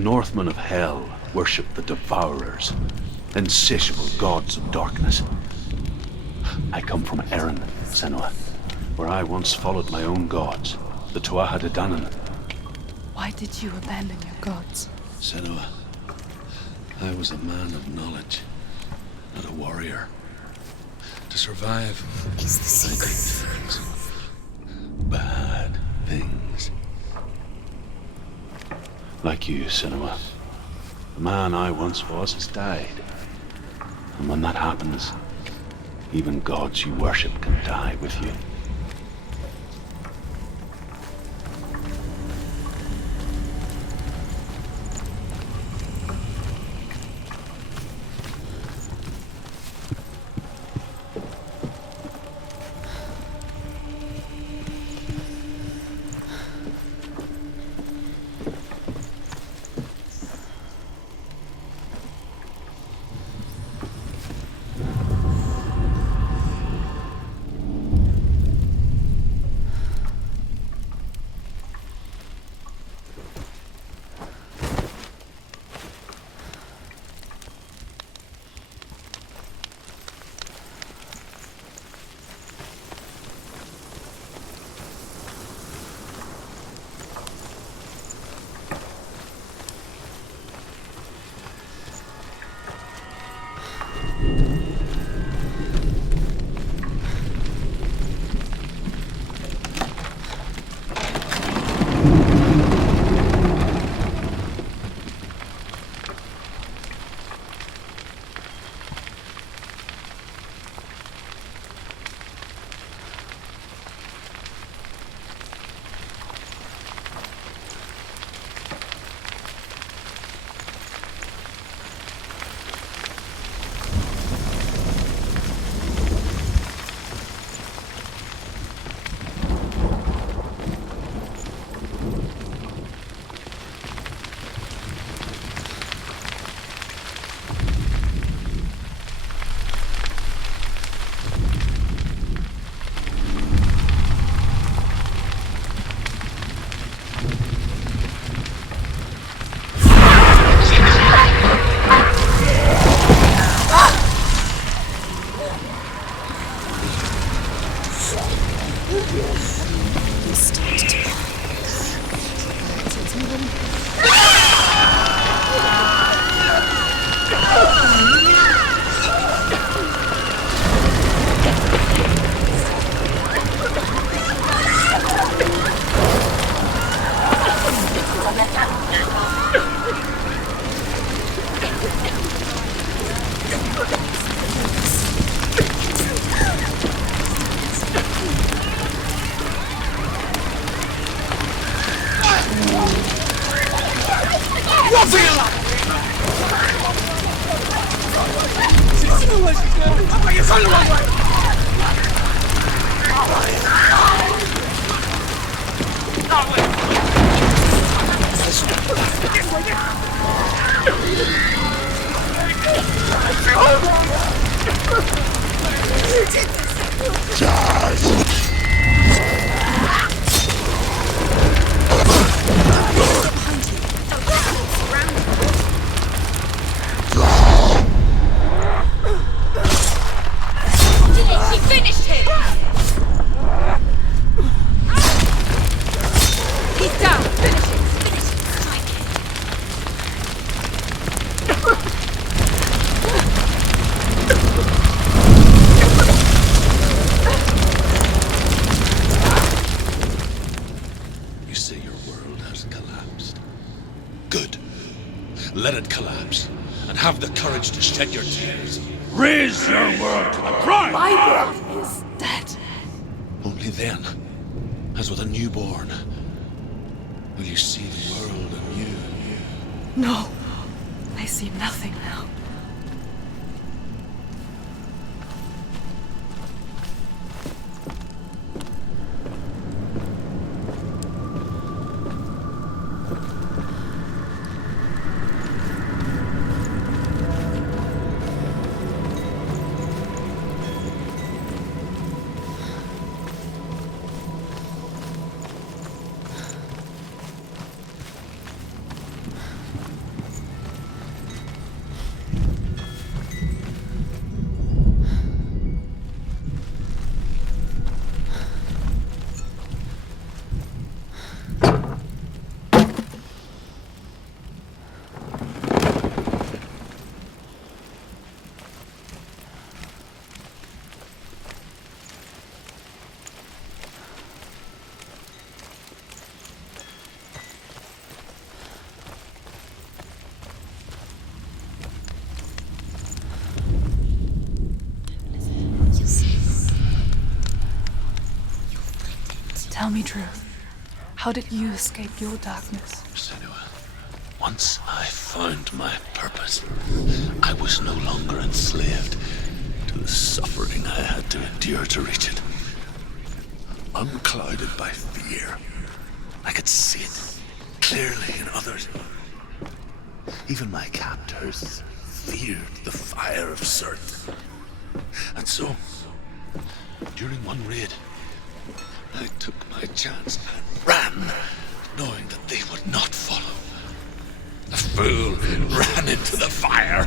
Northmen of Hell worship the Devourers, insatiable gods of darkness. I come from Erin, Senua, where I once followed my own gods, the Tuatha De Danann. Why did you abandon your gods? Senua, I was a man of knowledge, not a warrior. To survive, It's the I did secret. things. Bad things. Like you, Senua. The man I once was has died. And when that happens, even gods you worship can die with you. Let it collapse, and have the courage to shed your tears. Raise your world to the prime! My world is dead. Only then, as with a newborn, will you see the world anew. No, I see nothing now. Tell me truth. How did you escape your darkness? Senua, once I found my purpose, I was no longer enslaved to the suffering I had to endure to reach it. Unclouded by fear, I could see it clearly in others. Even my captors feared the fire of Surt. And so, during one raid, I took my chance and ran, knowing that they would not follow. The fool ran into the fire.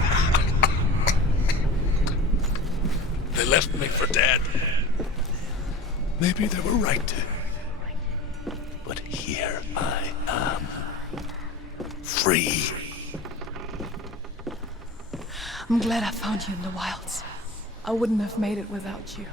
They left me for dead. Maybe they were right to. But here I am, free. I'm glad I found you in the wilds. I wouldn't have made it without you.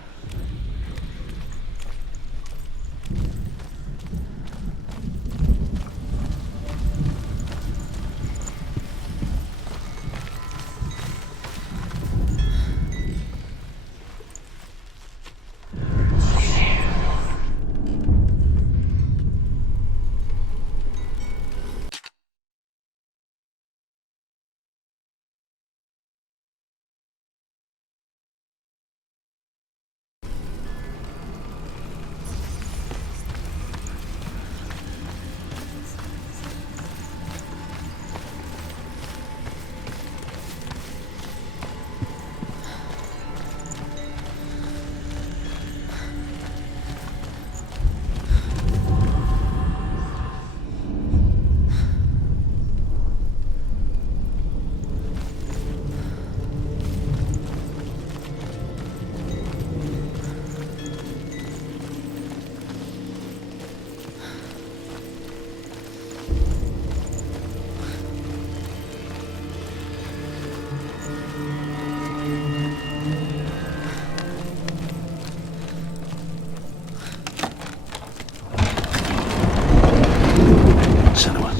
Senua,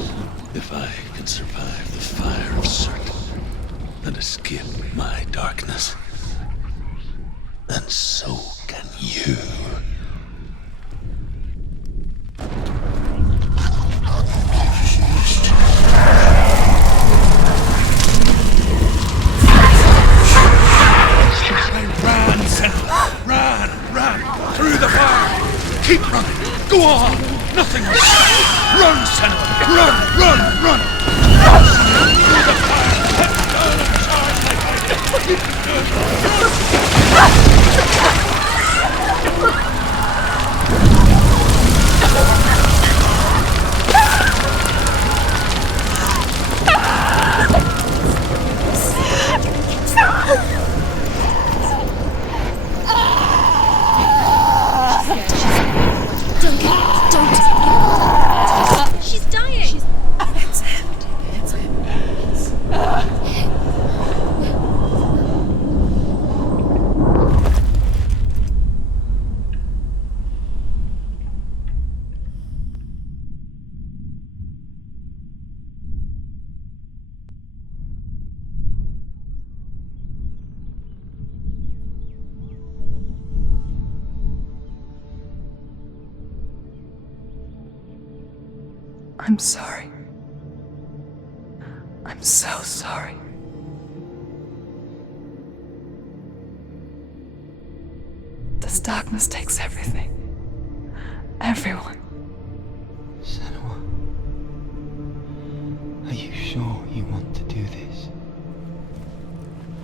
if I can survive the fire of Surt and escape my darkness, then so can you. Run, Senua! Run! Through the fire! Keep running! Go on! Nothing will stop! Run, Senua! Run! Through the fire! Head down and charge like I did! She's dying! It's him. I'm sorry. I'm so sorry. This darkness takes everything. Everyone. Senua, are you sure you want to do this?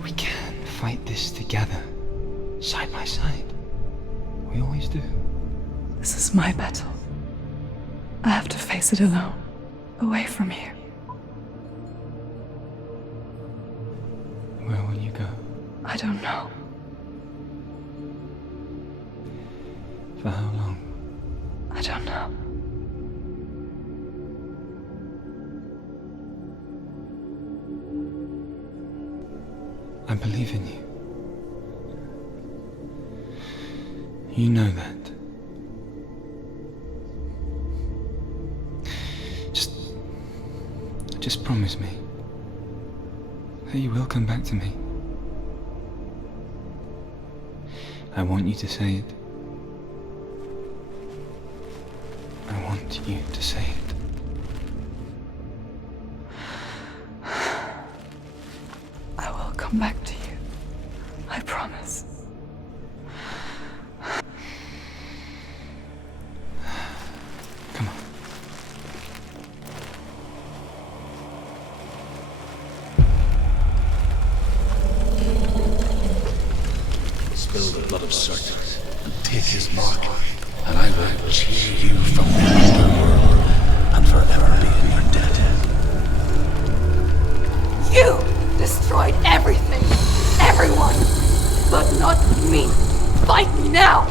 We can fight this together, side by side. We always do. This is my battle. I have to face it alone, away from here. Where will you go? I don't know. For how long? I don't know. I believe in you. You know that. Just promise me that you will come back to me. I want you to say it. I want you to say it. I will come back to you. I promise. Come on. Spill the blood of Surt and take his mark, and I will cheer you from the underworld and forever be in your debt. You destroyed everything, everyone, but not me. Fight me now!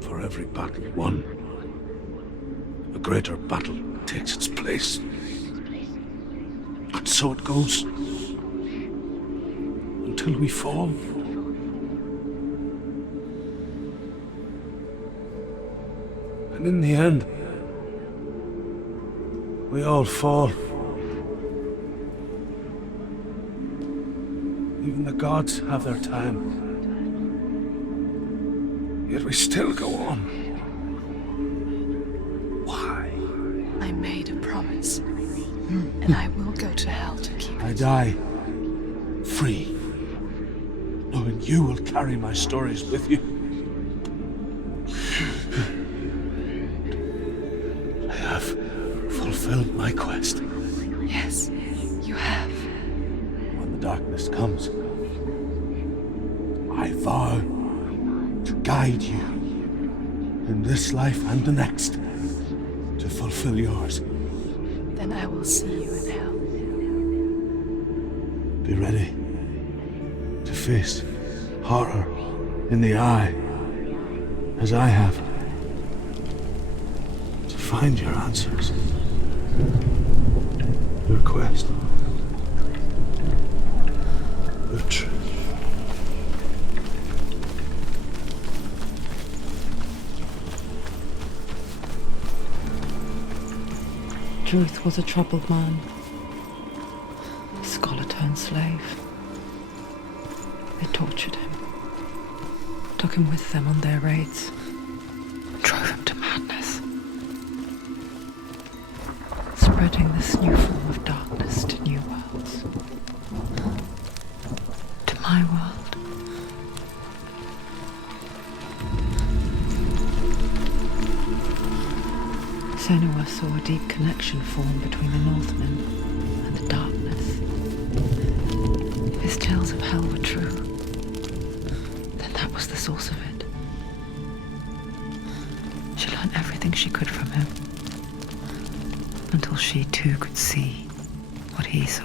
For every battle won, a greater battle takes its place. And so it goes. Until we fall. And in the end, we all fall. Even the gods have their time. Yet we still go on. Why? I made a promise, and I will go to hell to keep I it. die free, knowing you will carry my stories with you. I have fulfilled my quest. Yes, you have. When the darkness comes, I vow to guide you in this life and the next to fulfill yours. Then I will see you in hell. Be ready to face horror in the eye, as I have, to find your answers, your quest, your truth. Truth was a troubled man, a scholar turned slave. They tortured him, took him with them on their raids, drove him to madness, spreading this new form of darkness to new worlds, to my world. Senua saw a deep connection form between the Northmen and the darkness. His tales of hell were true. Then that was the source of it. She learned everything she could from him, until she too could see what he saw.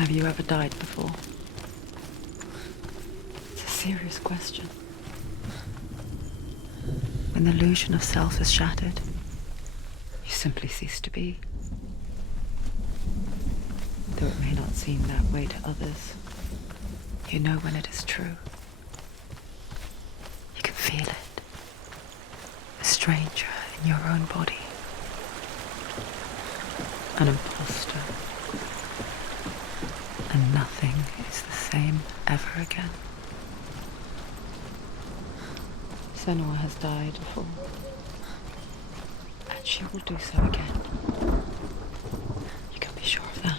Have you ever died before? It's a serious question. When the illusion of self is shattered, you simply cease to be. Though it may not seem that way to others, you know when it is true. You can feel it. A stranger in your own body. An imposter. And nothing is the same ever again. Senua has died before. And she will do so again. You can be sure of that.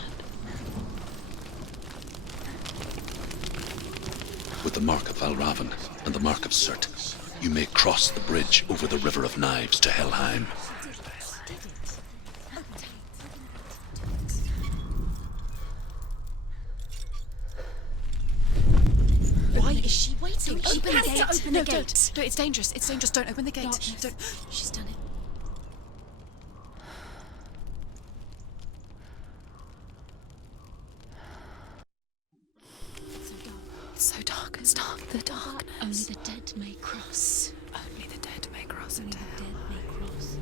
With the mark of Valravan and the mark of Surt, you may cross the bridge over the River of Knives to Helheim. Why is she waiting? Open the gate. Open the gate. Don't. It's dangerous. It's dangerous. Don't open the gate. Don't. She's done it. It's so dark. It's dark. The darkness. Only the dead may cross. Only the dead may cross Only into the hell. dead may cross.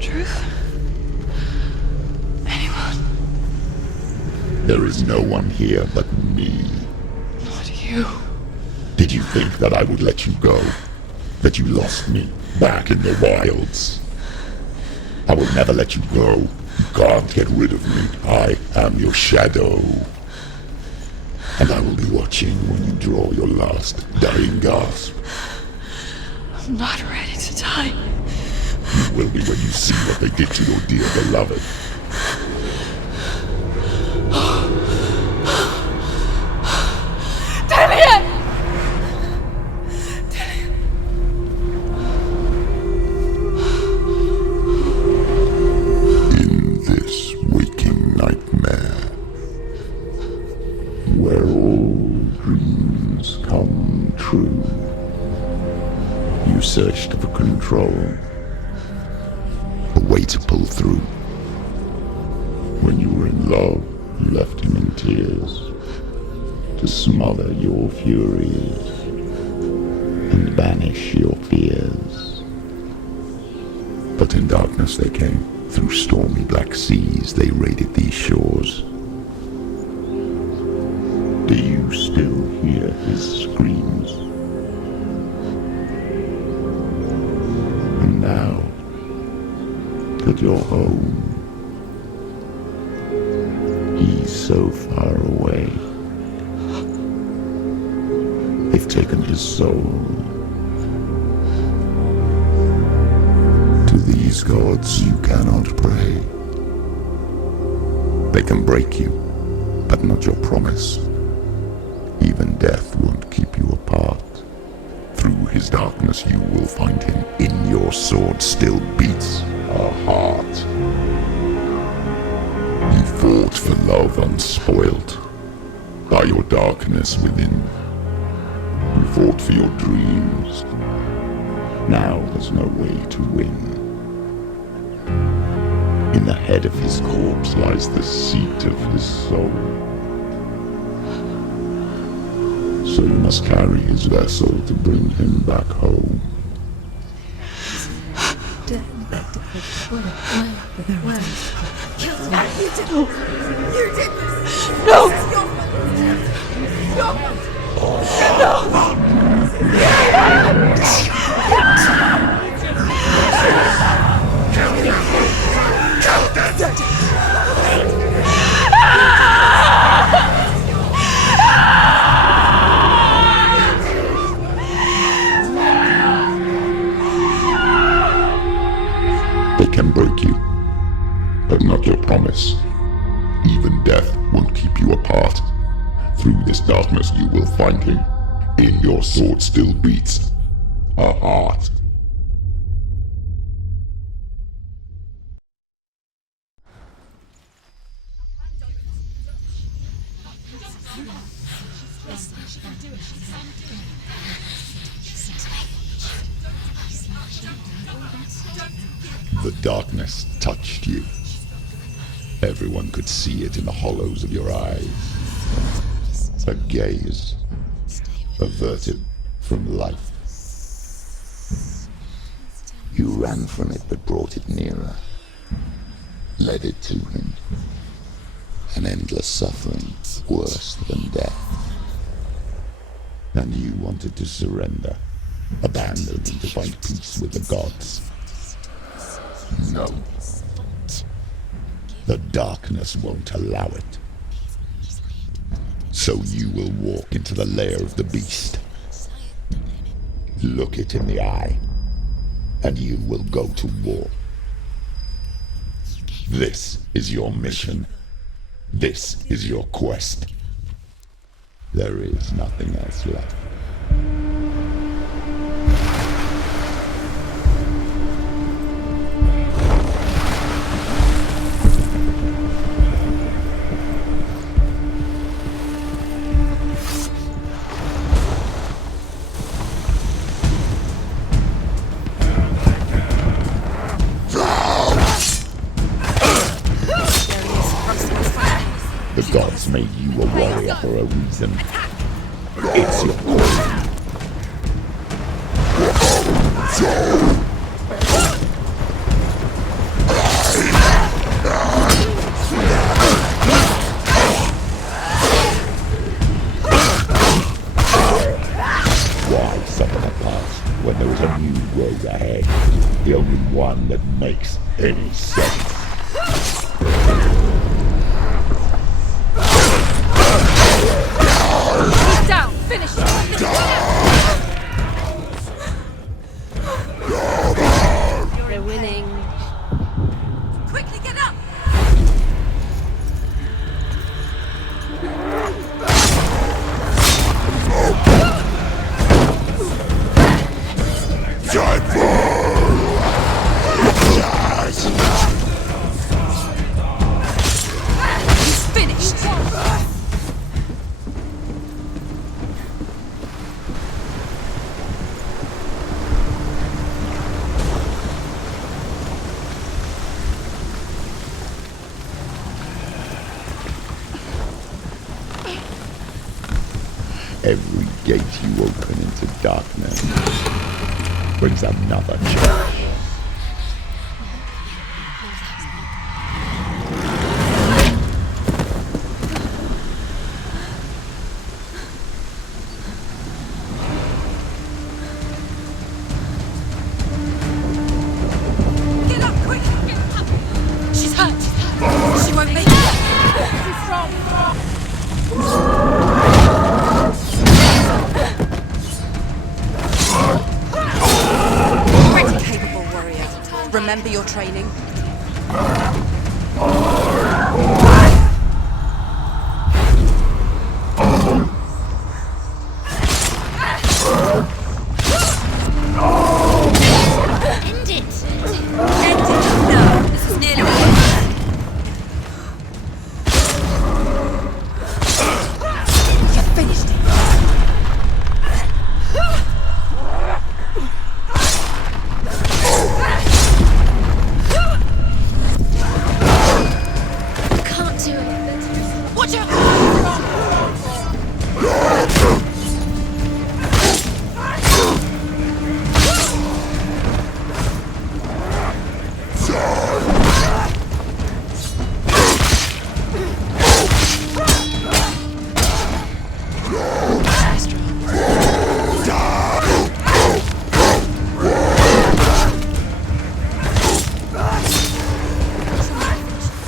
Truth? Anyone? There is no one here but me. Not you. Did you think that I would let you go? That you lost me back in the wilds? I will never let you go. You can't get rid of me. I am your shadow. And I will be watching when you draw your last dying gasp. I'm not ready to die. You will be when you see what they did to your dear beloved. In this waking nightmare, where all dreams come true, you searched for control, a way to pull through. When you were in love, you left him in tears to smother your furies and banish your fears. But in darkness they came, through stormy black seas they raided these shores. Do you still hear his screams? And now that you're home, he's so far away. They've taken his soul. To these gods you cannot pray. They can break you, but not your promise. Even death won't keep you apart. Through his darkness you will find him. In your sword still beats a heart. You fought for love unspoilt by your darkness within. You fought for your dreams. Now there's no way to win. In the head of his corpse lies the seat of his soul. So you must carry his vessel to bring him back home. They can break you, but not your promise. Even death won't keep you apart. Through this darkness you will find him. In your sword still beats a heart. The darkness touched you. Everyone could see it in the hollows of your eyes. A gaze averted from life. You ran from it but brought it nearer, led it to him. An endless suffering worse than death. And you wanted to surrender, abandon and to find peace with the gods. No. The darkness won't allow it. So you will walk into the lair of the beast. Look it in the eye, and you will go to war. This is your mission. This is your quest. There is nothing else left. The gods made you a warrior for a reason. It's your calling. Why suffer the past when there is a new road ahead? The only one that makes any sense. Down! Finish it! You're winning. Quickly get up! He's finished! Every gate you open into darkness brings another change. Get up, quick! She's hurt! She won't make it! Too strong! Pretty capable warrior. Remember your training? End it! End it! No, this is nearly over. You finished it! Can't do it. Watch out!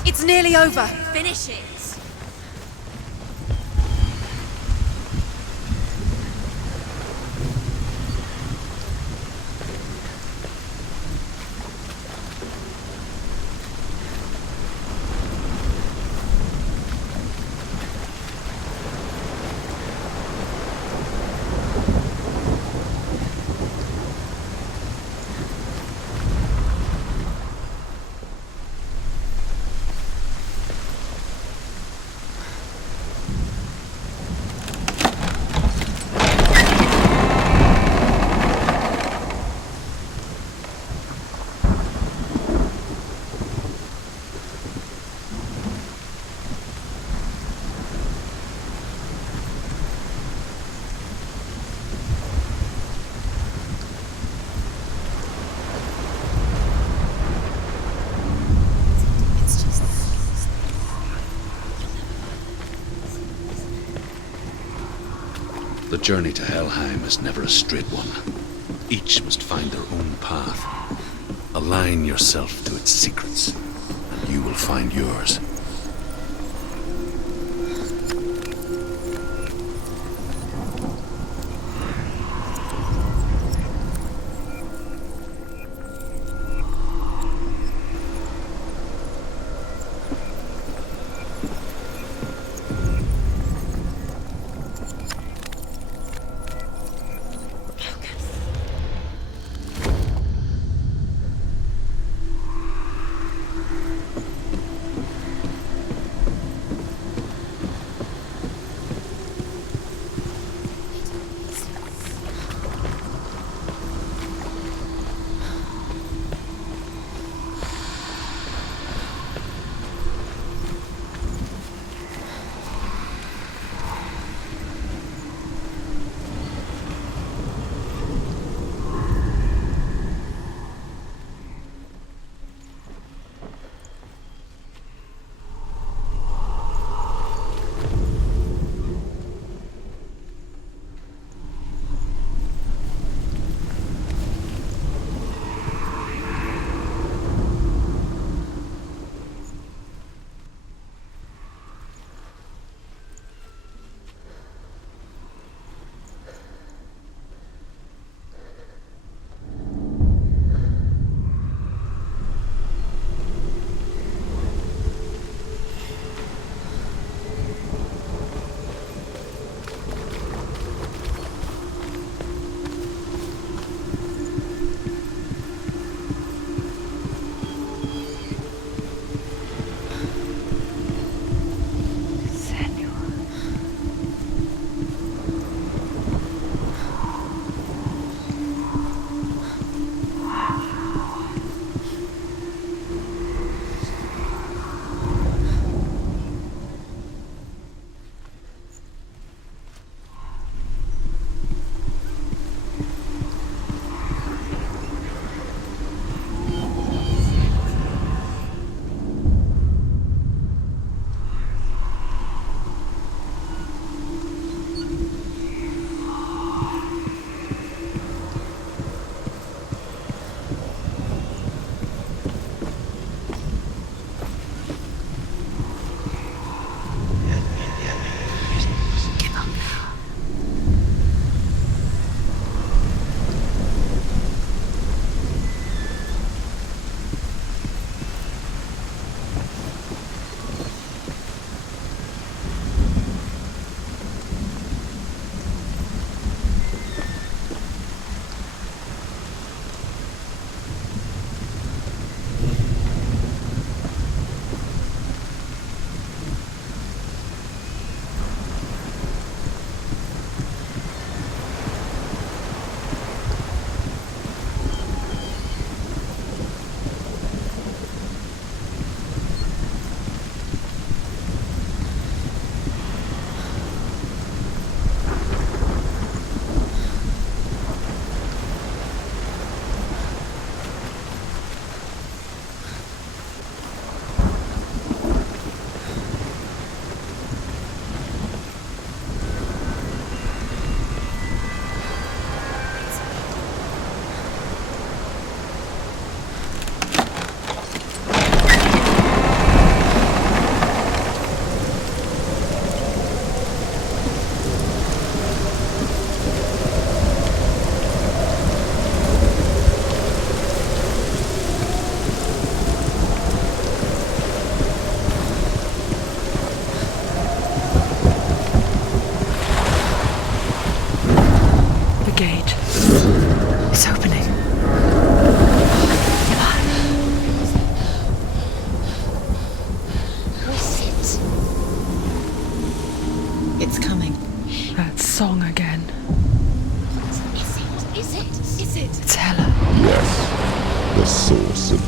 It's nearly over. Finish it. The journey to Helheim is never a straight one. Each must find their own path. Align yourself to its secrets, and you will find yours.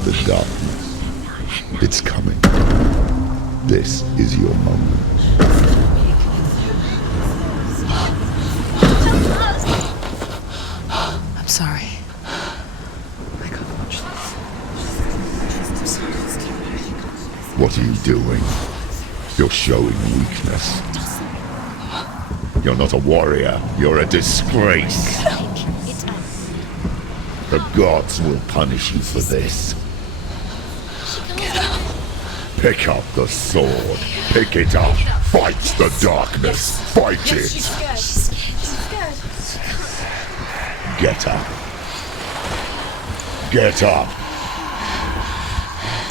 The darkness. It's coming. This is your moment. I'm sorry. I can't watch this. What are you doing? You're showing weakness. You're not a warrior. You're a disgrace. The gods will punish you for this. Pick up the sword. Pick it up. Fight the darkness. Fight it. She's scared. Get up. Get up.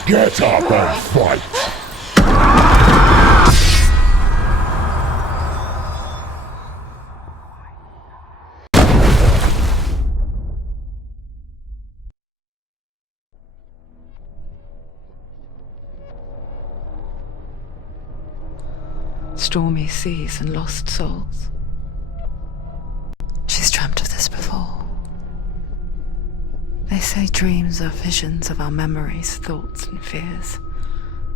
Get up and fight. Stormy seas and lost souls. She's dreamt of this before. They say dreams are visions of our memories, thoughts and fears,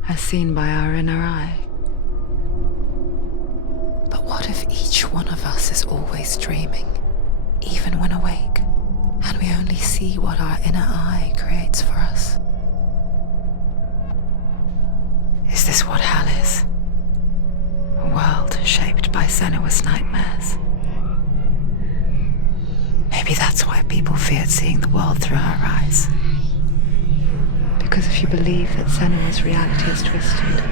as seen by our inner eye. But what if each one of us is always dreaming, even when awake, and we only see what our inner eye creates for us? Is this what hell is? A world shaped by Senua's nightmares. Maybe that's why people feared seeing the world through her eyes. Because if you believe that Senua's reality is twisted,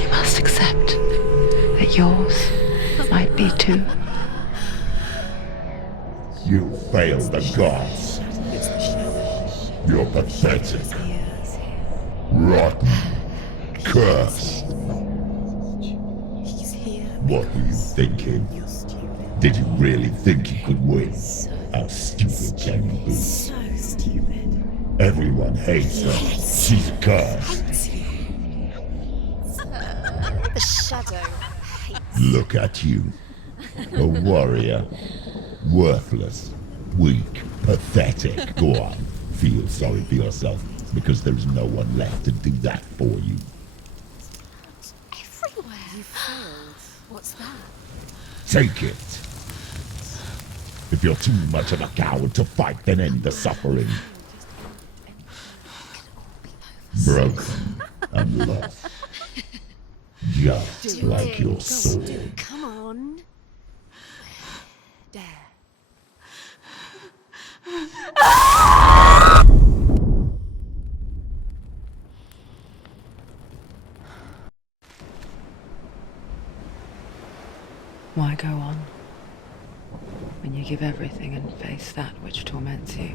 you must accept that yours might be too. You failed the gods. You're pathetic. Rotten. Cursed. What were you thinking? Did you really think you could win? How stupid can you be? So stupid. Everyone hates her. She's cursed. The shadow. Look at you. A warrior. Worthless. Weak. Pathetic. Go on. Feel sorry for yourself, because there is no one left to do that for you. Everywhere. You failed. What's that? Take it. If you're too much of a coward to fight, then end the suffering. Broken and lost. Just like your soul. Come on. Dare. Why go on when you give everything and face that which torments you,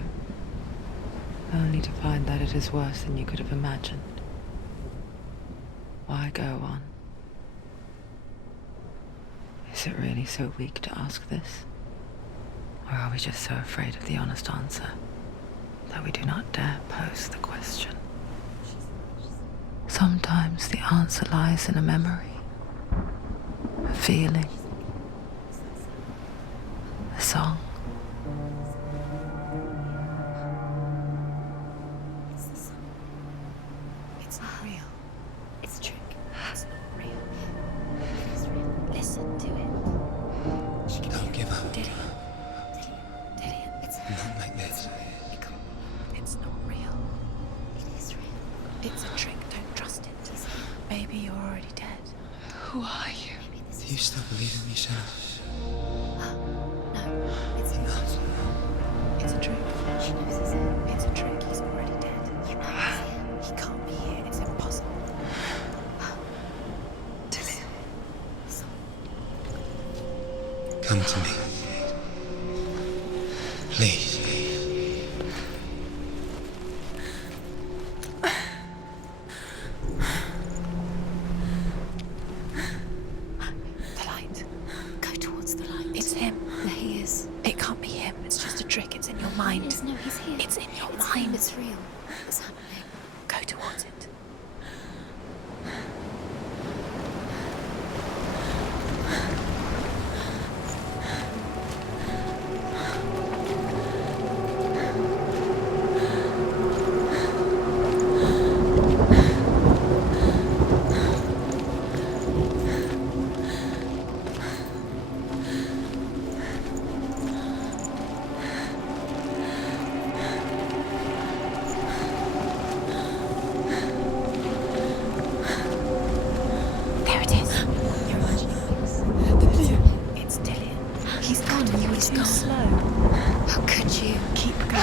only to find that it is worse than you could have imagined? Why go on? Is it really so weak to ask this? Or are we just so afraid of the honest answer that we do not dare pose the question? Sometimes the answer lies in a memory, a feeling, a song. It's not real. It's a trick. It's not real. It is real. Listen to it. Don't give up. Did it? It's Not like this. It's not real. It is real. It's a trick. Don't trust it. Maybe you're already dead. Who are you? Maybe this Do you still believe in me, Senua? No, it's not. It's a trick. She knows it's him. It's a trick. He's already dead. You know it's him. He can't be here. It's impossible. Come to me. Please. The light. Go towards the light. It's him. There he is. It can't be him. It's just a trick. It's in your mind. No, he's here. It's in your mind. It's real. It's happening. Go towards it.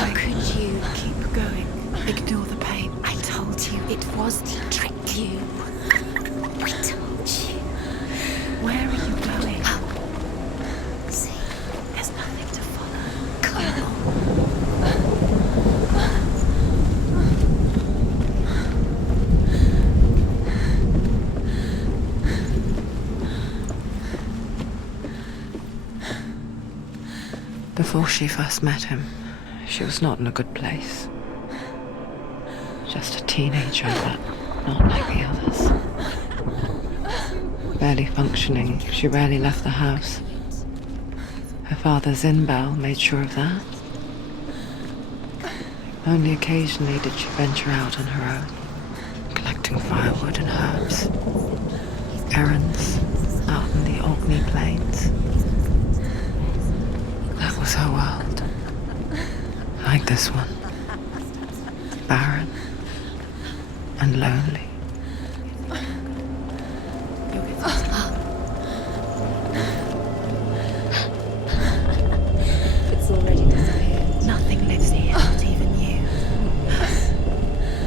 How could you Keep going. ignore the pain? I told you it was to trick you. I told you. Where are you going? Up. See, there's nothing to follow. Come on. Before she first met him, she was not in a good place. Just a teenager, but not like the others. Barely functioning, she rarely left the house. Her father's in-bell made sure of that. Only occasionally did she venture out on her own, collecting firewood and herbs. Errands out in the Orkney Plains. That was her world. Like this one. Barren and lonely. It's already disappeared. Nothing lives here, not even you.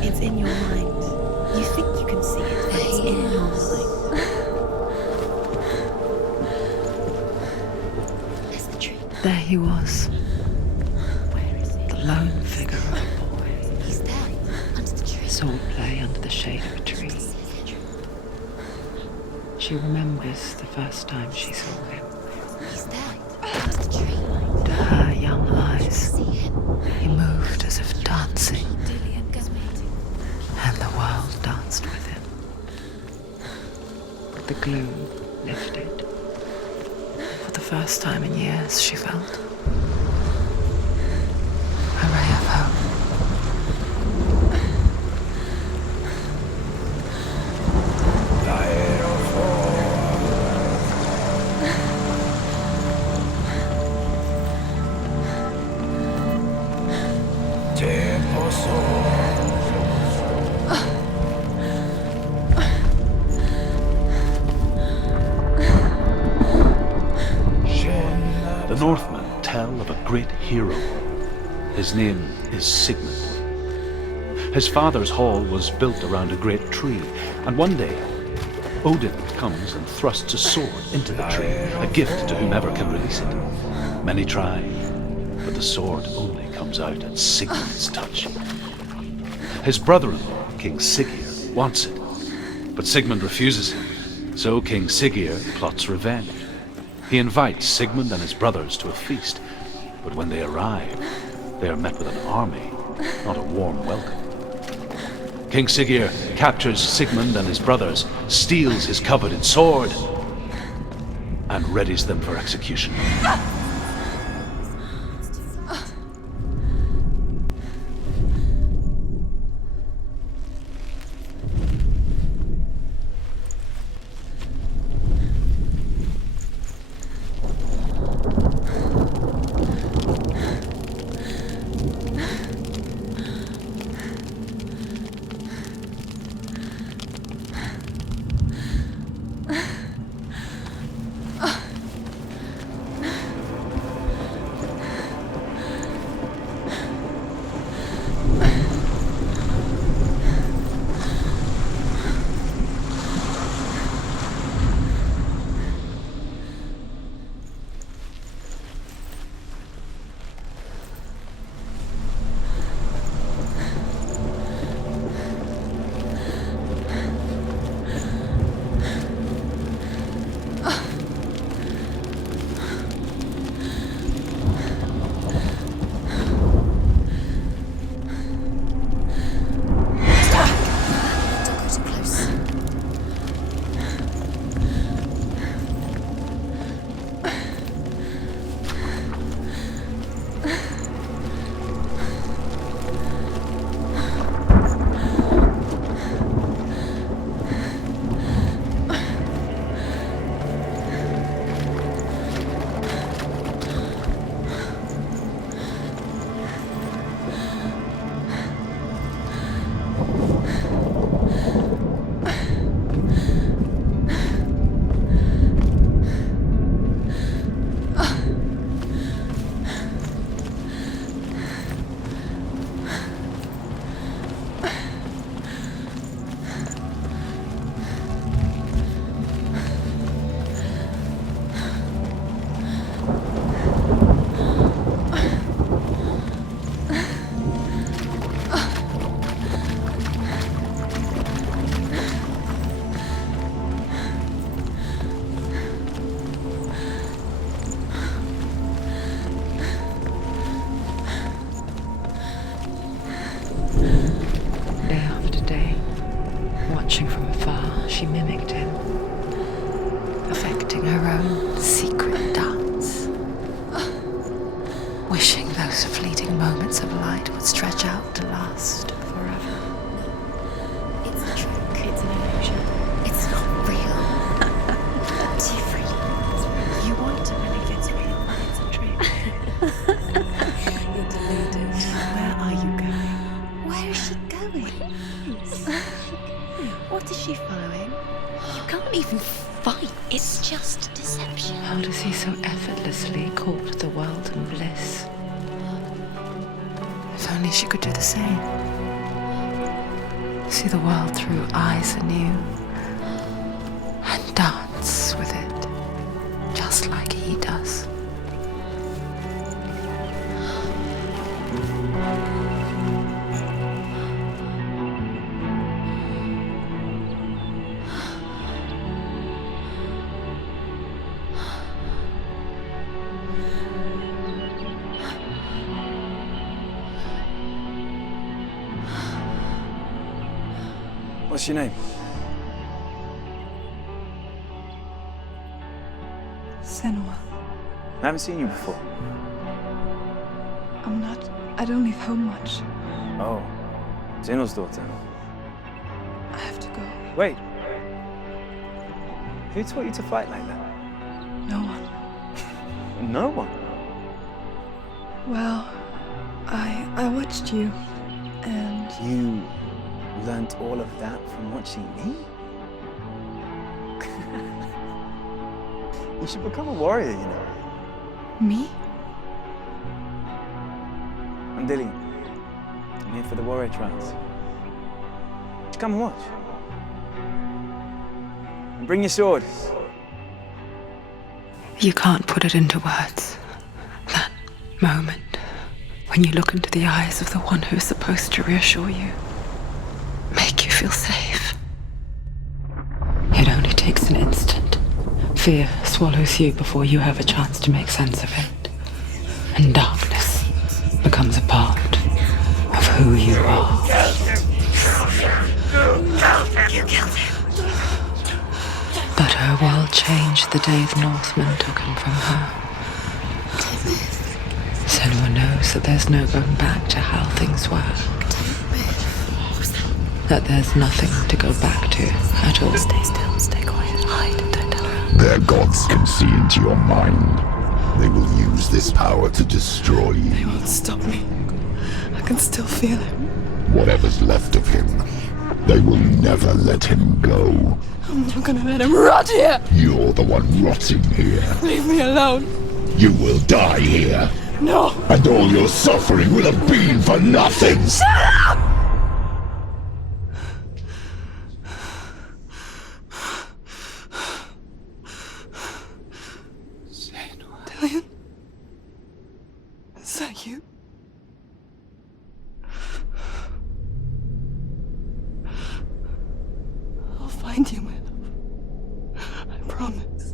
It's in your mind. You think you can see it, but it's in your mind. There's the tree. There he was, Where is it? the lone figure of a boy. He's there, under the tree. Swordplay under the shade of a tree. She remembers the first time she saw him. He's there, under the tree. To her young eyes, See him. he moved as if dancing, Dillian goes waiting. and the world danced with him. The gloom lifted. For the first time in years, she felt a ray of hope. The Northmen tell of a great hero. His name is Sigmund. His father's hall was built around a great tree, and one day Odin comes and thrusts a sword into the tree, a gift to whomever can release it. Many try, but the sword only comes out at Sigmund's touch. His brother-in-law, King Siggeir, wants it, but Sigmund refuses him, so King Siggeir plots revenge. He invites Sigmund and his brothers to a feast, but when they arrive, they are met with an army, not a warm welcome. King Siggeir captures Sigmund and his brothers, steals his coveted sword, and readies them for execution. Day after day, watching from afar, she mimicked him, affecting her own secret dance, wishing those fleeting moments of light would stretch out to last forever. It's a trick. It's an illusion. It's not real. Do you really? You want to believe it's real, but it's a trick. You're deluded. Where are you going? Where is she going? What is she following? You can't even fight. It's just deception. How does he so effortlessly court the world and bliss? If only she could do the same. See the world through eyes anew and dance with it, just like he does. What's your name? Senua. I haven't seen you before. I don't leave home much. Oh, Zeno's daughter. I have to go. Wait. Who taught you to fight like that? No one. No one. Well, I watched you, and You learnt all of that from watching me? You should become a warrior, you know. me? I'm Dillian. I'm here for the warrior trials. Come and watch. And bring your sword. You can't put it into words. That moment when you look into the eyes of the one who's supposed to reassure you, make you feel safe. It only takes an instant. Fear swallows you before you have a chance to make sense of it. And darkness becomes a part of who you are. You killed him. But her world changed the day the Northmen took him from her. Senua knows that there's no going back to how things were. That there's nothing to go back to at all. Stay still, stay quiet, hide, don't tell her. Their gods can see into your mind. They will use this power to destroy you. They won't stop me. I can still feel him. Whatever's left of him, they will never let him go. I'm not gonna let him rot here. You're the one rotting here. Leave me alone. You will die here. No. And all your suffering will have been for nothing. Dillian? Is that you? I'll find you, my love. I promise.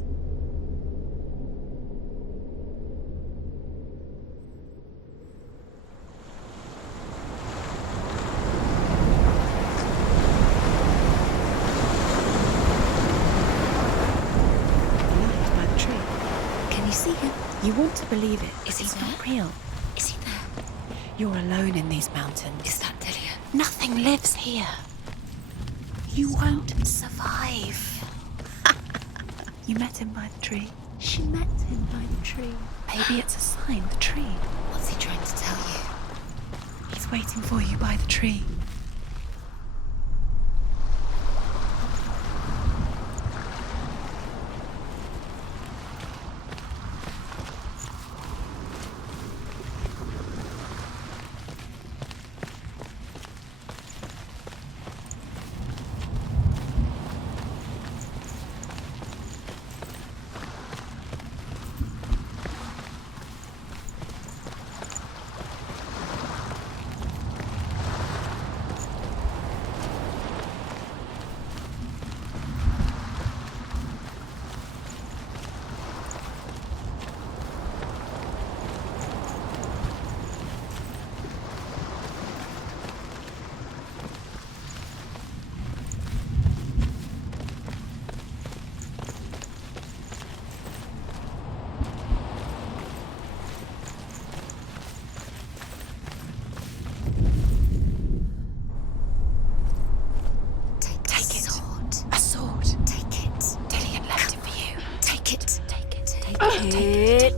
By the tree. Can you see him? You want to believe it. Is he not real? Is he there? You're alone in these mountains. Is that Dillian? Nothing lives here. You won't survive. You met him by the tree. She met him by the tree. Maybe it's a sign, the tree. What's he trying to tell you? He's waiting for you by the tree.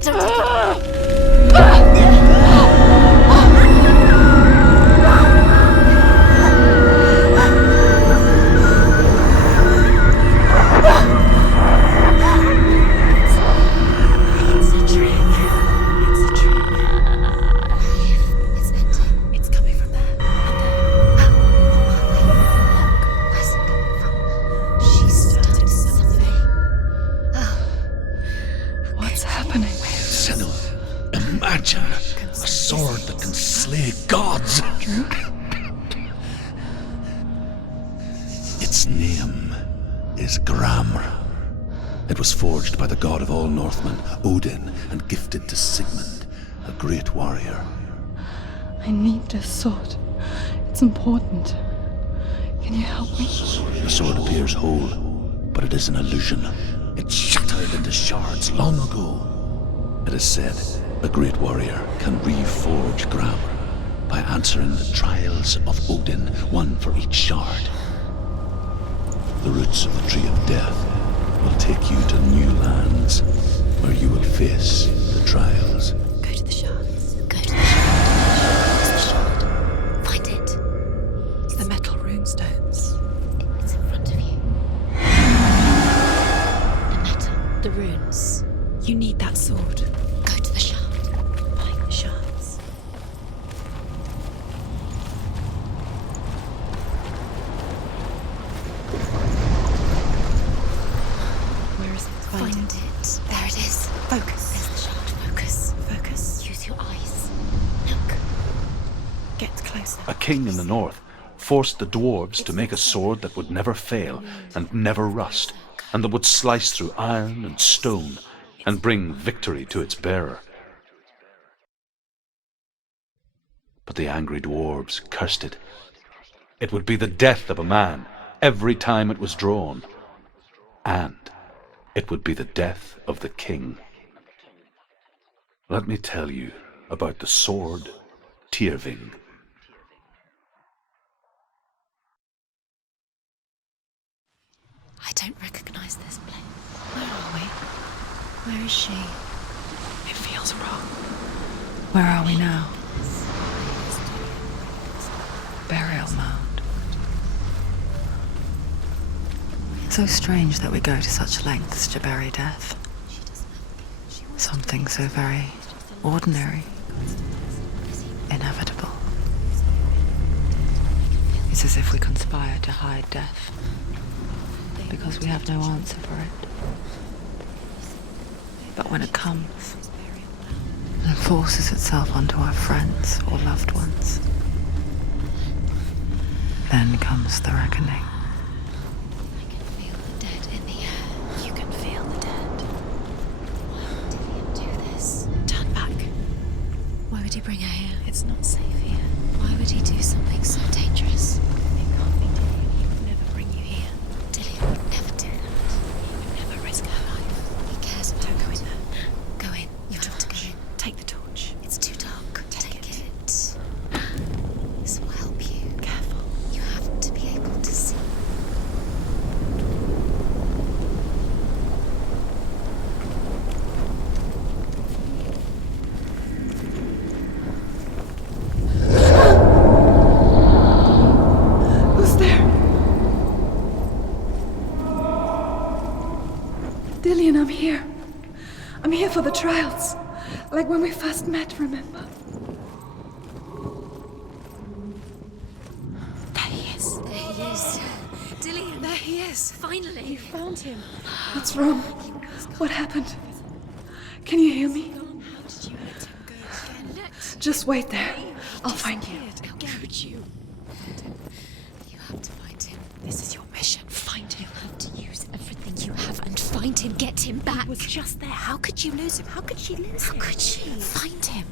Don't take it. It's a trick. It's a trick. It's ending. It's coming from there. And where's it coming from? She started something. What's happening? Senua, imagine a sword that can slay gods. Drew? Its name is Gramr. It was forged by the god of all Northmen, Odin, and gifted to Sigmund, a great warrior. I need this sword. It's important. Can you help me? The sword appears whole, but it is an illusion. It shattered into shards long ago. It is said a great warrior can reforge Gramr by answering the trials of Odin, one for each shard. The roots of the Tree of Death will take you to new lands where you will face the trials. Go to the shards. Go to the shards. It's the shard. Find it. The metal runestones. It's in front of you. The metal. The runes. You need that sword. Go to the shard. Find the shards. Where is it? Find it. There it is. Focus. There's the shard. Focus. Focus. Use your eyes. Look. Get closer. A king in the north forced the dwarves to make a sword that would never fail and never rust, and that would slice through iron and stone and bring victory to its bearer. But the angry dwarves cursed it. It would be the death of a man every time it was drawn, and it would be the death of the king. Let me tell you about the sword Tyrving. I don't recognize this place. Where are we? Where is she? It feels wrong. Where are we now? Burial mound. So strange that we go to such lengths to bury death. Something so very ordinary, inevitable. It's as if we conspire to hide death, because we have no answer for it. But when it comes and forces itself onto our friends or loved ones, then comes the reckoning. I can feel the dead in the air. You can feel the dead. Why did he do this? Turn back. Why would he bring her here? It's not safe here. Why would he do something so dangerous? It can't be Dillian. He would never bring you here. Dillian would never do that. He would never risk her life. He cares about. Don't go in there. Go in. You have to go in. Take the torch. It's too dark. Take it. This will help you. Careful. You have to be able to see. Who's there? Dillian, I'm here. I'm here for the trials. Like when we first met, remember? There he is. There he is. Dillian. There he is. Finally. You found him. What's wrong? What happened? Can you hear me? How did you let him go again? Just wait there. I'll find you. How could you? You have to find him. This is your mission. Find him. You have to use everything you have and find him. Get him back. He was just there. How could you lose him? How could she lose him? How could she? Find him.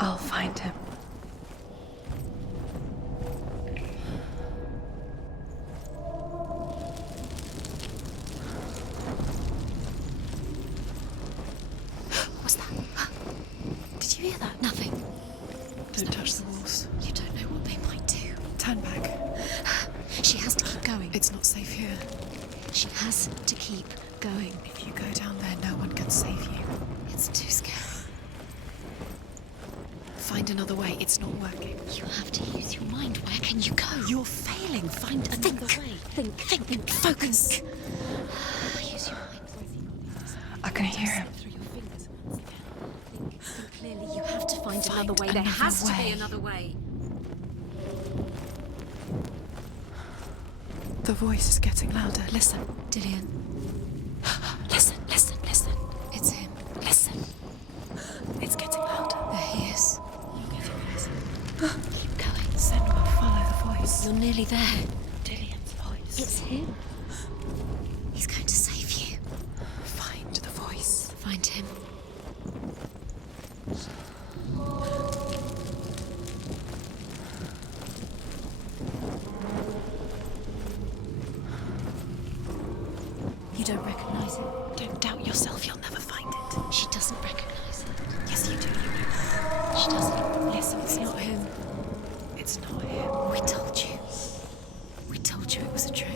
I'll find him. safe here. She has to keep going. If you go down there, no one can save you. It's too scary. Find another way. It's not working. You have to use your mind. Where can you go? You're failing. Find another way. Think. Focus. Use your mind. I can hear him. Through your fingers. Think clearly. You have to find another way. another There has to way. be another way. The voice is getting louder. Listen. Dillian. Listen. It's him. Listen. It's getting louder. There he is. Keep going. Senua, follow the voice. You're nearly there. Dillian's voice. It's him. He's going to save you. Find the voice. Find him. You don't recognize it? Don't doubt yourself. You'll never find it. She doesn't recognize it. Yes, you do. She doesn't. Listen, it's not him. It's not him. We told you. We told you it was a trick.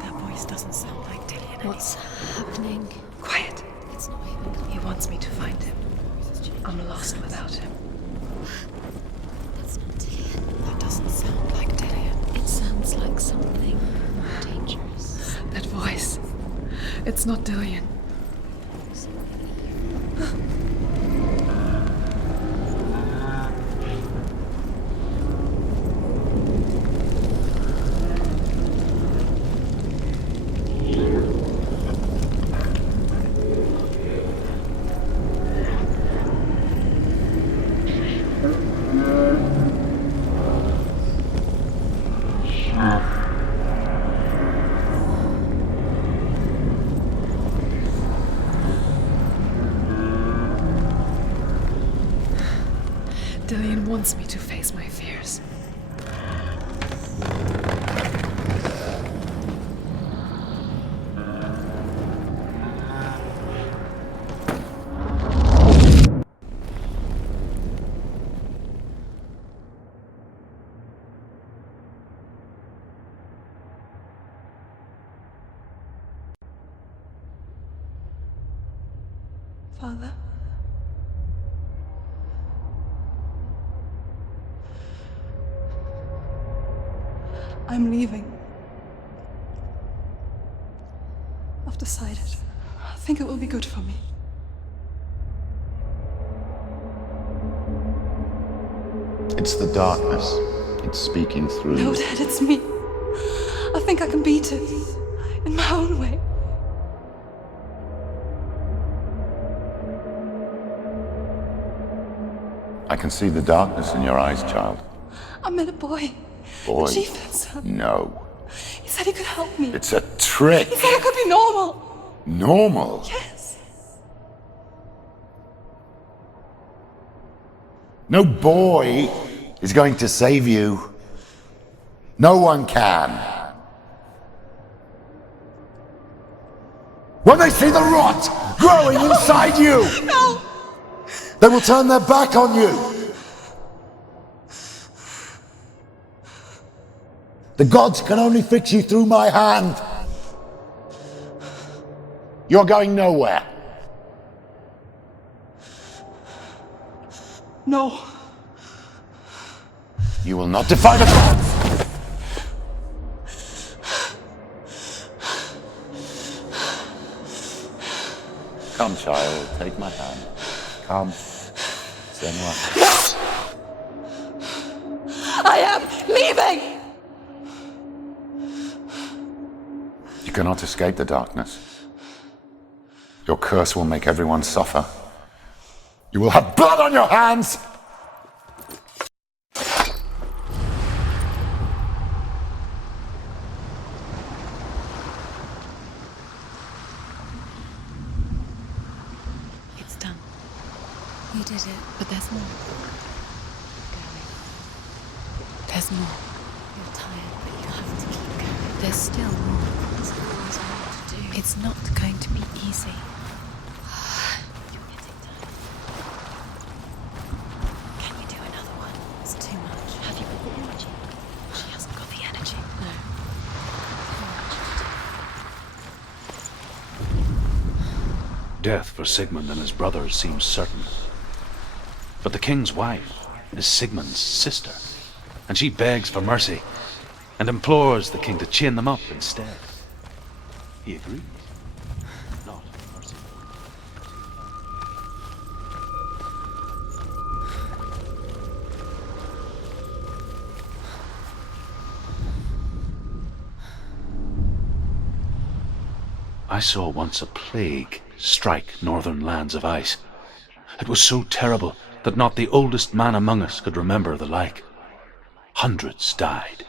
That voice doesn't sound like Dillian. What's happening? Quiet. It's not him. He wants me to find him. I'm lost without him. That's not Dillian. That doesn't sound like Dillian. It sounds like something more dangerous. That voice. It's not Dillian. Dillian wants me to face my fears. Father? I'm leaving. I've decided. I think it will be good for me. It's the darkness. It's speaking through. No, Dad, it's me. I think I can beat it. In my own way. I can see the darkness in your eyes, child. I met a boy. Boy. The chief son. No. He said he could help me. It's a trick. He said I could be normal. Normal. Yes. No boy is going to save you. No one can. When they see the rot growing inside you, No! they will turn their back on you. The gods can only fix you through my hand. You're going nowhere. No. You will not defy the gods. Come, child, take my hand. Come. Senua. I am leaving! You cannot escape the darkness. Your curse will make everyone suffer. You will have blood on your hands! It's done. You did it. But there's more. There's more. You're tired, but you have to keep going. There's still more. There's always more to do. It's not going to be easy. You're getting tired. Can you do another one? It's too much. Have you got the energy? She hasn't got the energy. No. Death for Sigmund and his brothers seems certain. But the king's wife is Sigmund's sister, and she begs for mercy and implores the king to chain them up instead. He agrees. Not mercy. I saw once a plague strike northern lands of ice. It was so terrible that not the oldest man among us could remember the like. Hundreds died.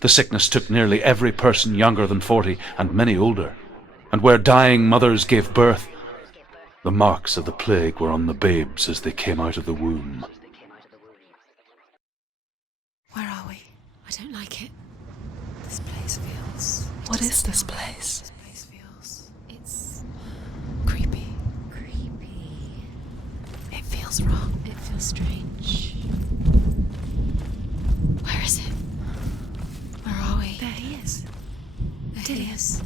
The sickness took nearly every person younger than 40 and many older, and where dying mothers gave birth, the marks of the plague were on the babes as they came out of the womb. Where are we? I don't like it. This place feels... What is this place? This place feels... It's... creepy. Creepy. It feels wrong. It feels strange. Where is it? Where are we? There he is. There he is.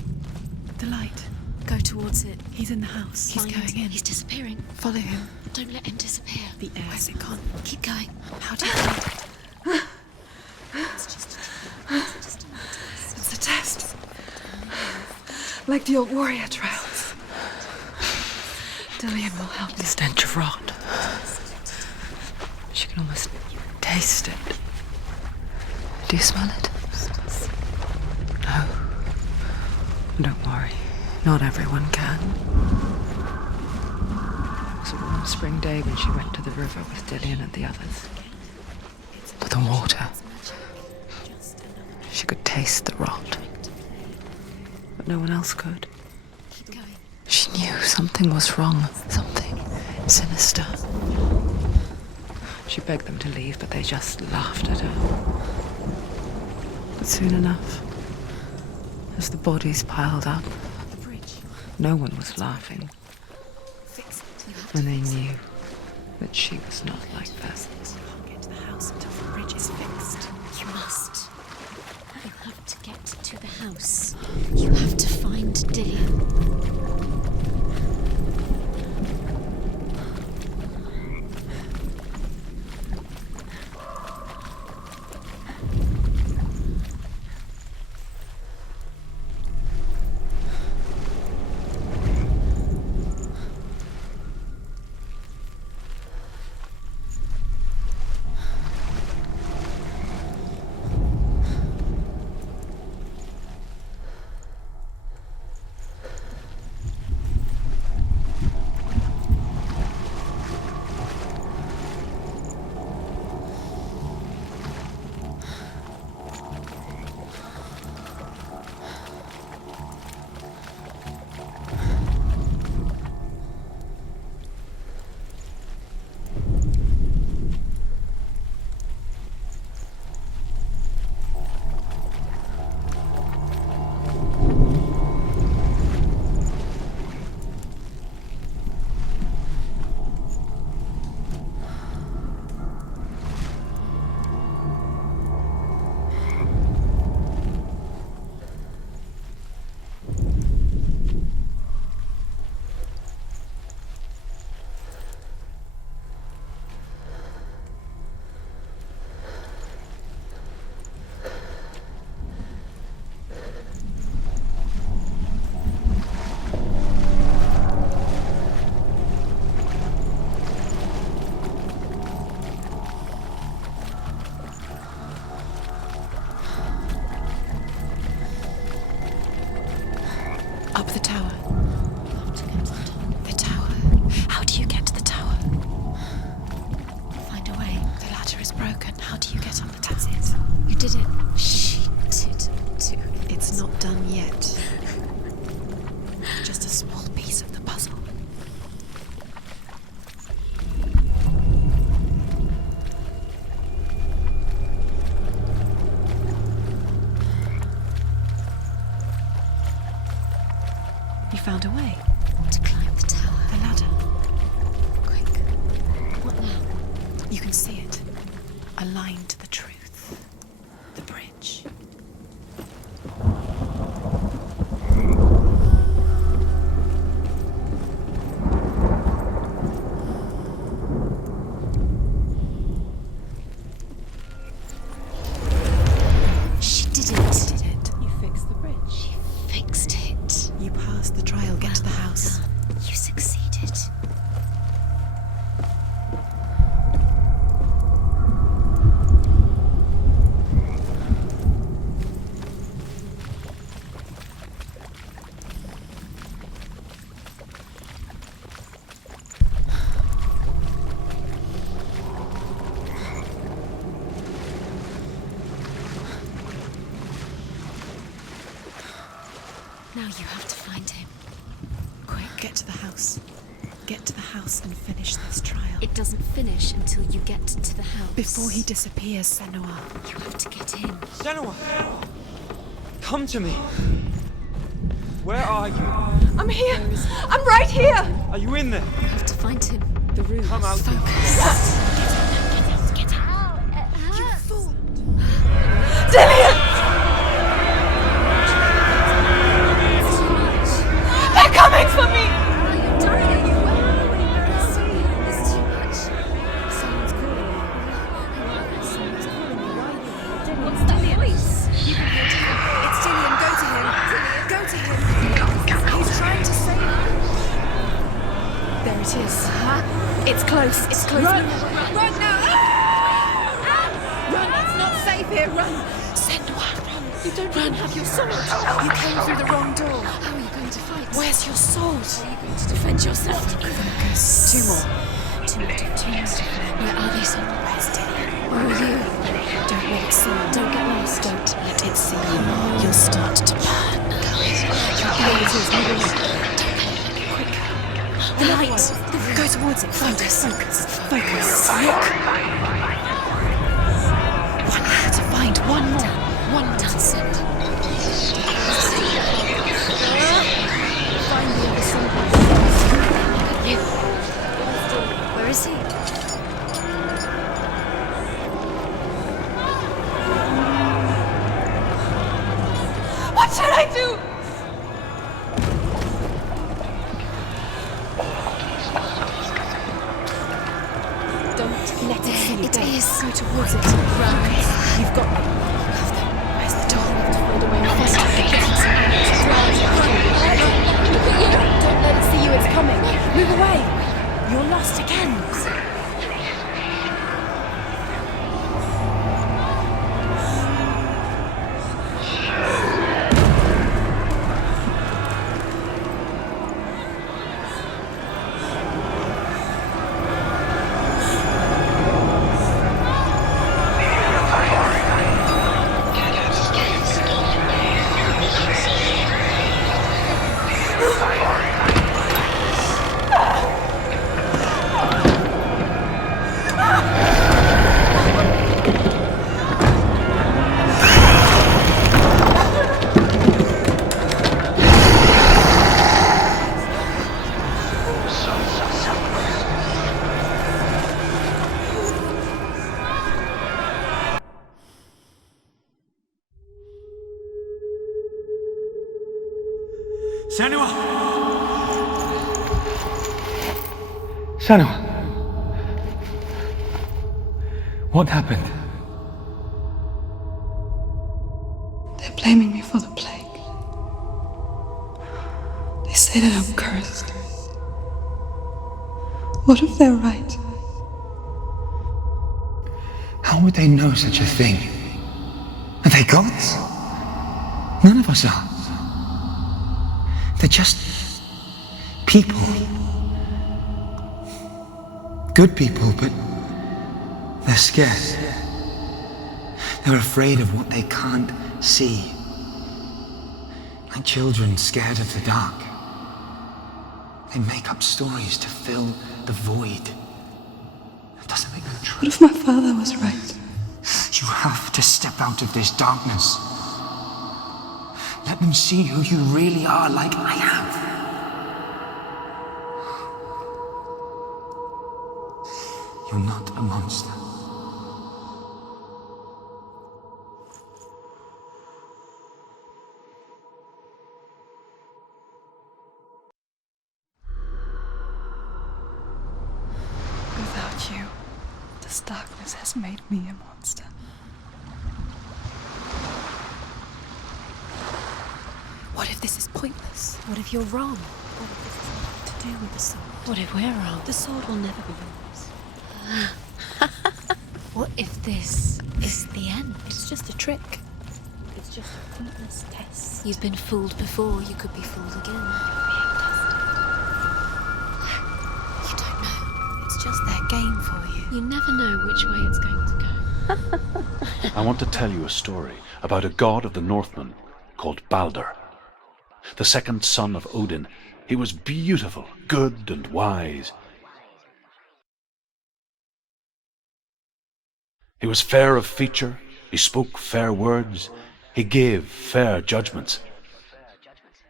The light. Go towards it. He's in the house. He's going in. He's disappearing. Follow him. Don't let him disappear. The air. Where's it gone? Keep going. How do you find it? It's just a It's a test. Like the old warrior trials. Dillian will help The me. stench of rot. She can almost taste it. Do you smell it? No. Don't worry. Not everyone can. It was a warm spring day when she went to the river with Dillian and the others. But the water... She could taste the rot. But no one else could. Keep going. She knew something was wrong. Something sinister. She begged them to leave, but they just laughed at her. But soon enough, as the bodies piled up, The bridge. no one was laughing. Fix it. You have And to they fix it. knew that she was not like that. You can't get to the house until the bridge is fixed. You must. You have to get to the house. You have to find Dillian. Up the tower. You have to get to the top. The tower. How do you get to the tower? Find a way. The ladder is broken. How do you get up the tower? That's it. You did it. She Did do it. It's not done yet. Just a small piece of the puzzle. can see it. A line to the truth. The bridge. She did it. You fixed the bridge. She fixed it. You passed the trial. Get to the house. You succeeded. Now you have to find him. Quick, get to the house. Get to the house and finish this trial. It doesn't finish until you get to the house. Before he disappears, Senua. You have to get in. Senua! Come to me! Where are you? I'm here! I'm right here! Are you in there? You have to find him. The room. Come out. Focus. Get out. You fool! Dillian! It's too much. They're coming for me! You're dying. You will. See, it's too much. Someone's calling you. Someone's calling you. Why? What's that voice? You can hear Dillian. It's Dillian. Go to him. Go to him. He's trying to save you. There it is. It's close. It's close. Run! Run now! Run! It's not safe here. Run! Senua, run. You don't even have your sword. You came through the wrong door. How are you going to fight? Where's your sword? How are you going to defend yourself? Focus. Two more. Two more. Where are they, Senua? Where's Dillian? Where are you? Don't let it see you. Don't get lost. Don't let it see you. You'll start to burn. There it is. Move along. The light. Go towards it. Focus. Focus. Look. One more to find. One more. One more. That's it. Find the other side. You. Where is he? What should I do? Don't let it see you. It is. Go towards it. Run. You've got me. Where's the door? Find a way around it. Don't let it see you. It's coming. Move away. You're lost again. Senua! Senua! What happened? They're blaming me for the plague. They say that I'm cursed. What if they're right? How would they know such a thing? Are they gods? None of us are. They're just people. Good people, but they're scared. They're afraid of what they can't see. Like children scared of the dark. They make up stories to fill the void. That doesn't make them true. What if my father was right? You have to step out of this darkness. Let them see who you really are, like I have. You're not a monster. Without you, this darkness has made me a monster. What if this is pointless? What if you're wrong? What if this is nothing to do with the sword? What if we're wrong? The sword will never be yours. What if this is the end? It's just a trick. It's just a pointless test. You've been fooled before, you could be fooled again. You don't know. It's just their game for you. You never know which way it's going to go. I want to tell you a story about a god of the Northmen called Balder. The second son of Odin. He was beautiful, good and wise. He was fair of feature, he spoke fair words, he gave fair judgments.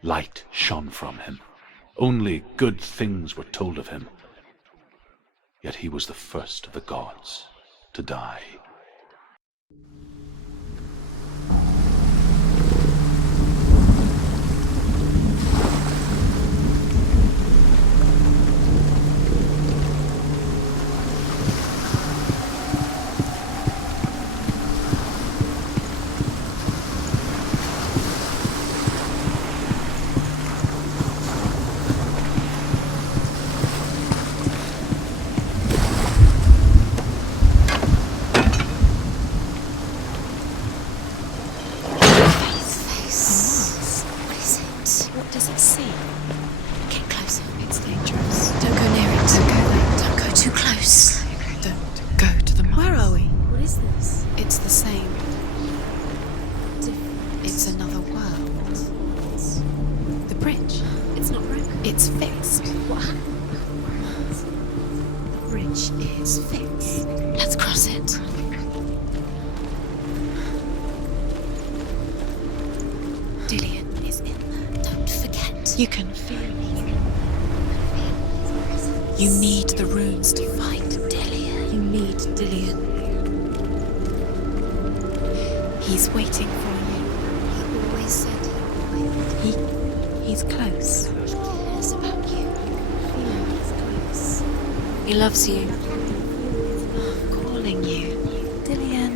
Light shone from him. Only good things were told of him. Yet he was the first of the gods to die. What does it see? Get closer. It's dangerous. Don't go near it. Don't go there. Don't go too close. Don't go to the mines. Where are we? What is this? It's the same. Different. It's another world. The bridge. It's not broken. It's fixed. What happened? The bridge is fixed. Let's cross it. Dillian is in there. Don't forget. You can feel it. You need the runes to find Dillian. You need Dillian. He's waiting for you. He always said he's close. He cares about you. He's close. He loves you. I'm calling you. Dillian.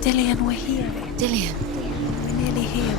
Dillian, we're here. Dillian. We're nearly here.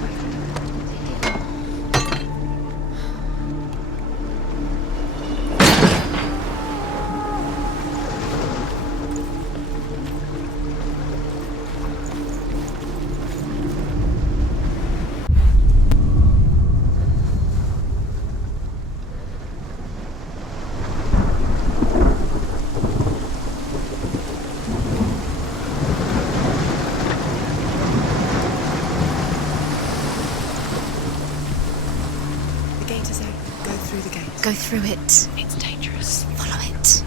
Go through it. It's dangerous. Follow it.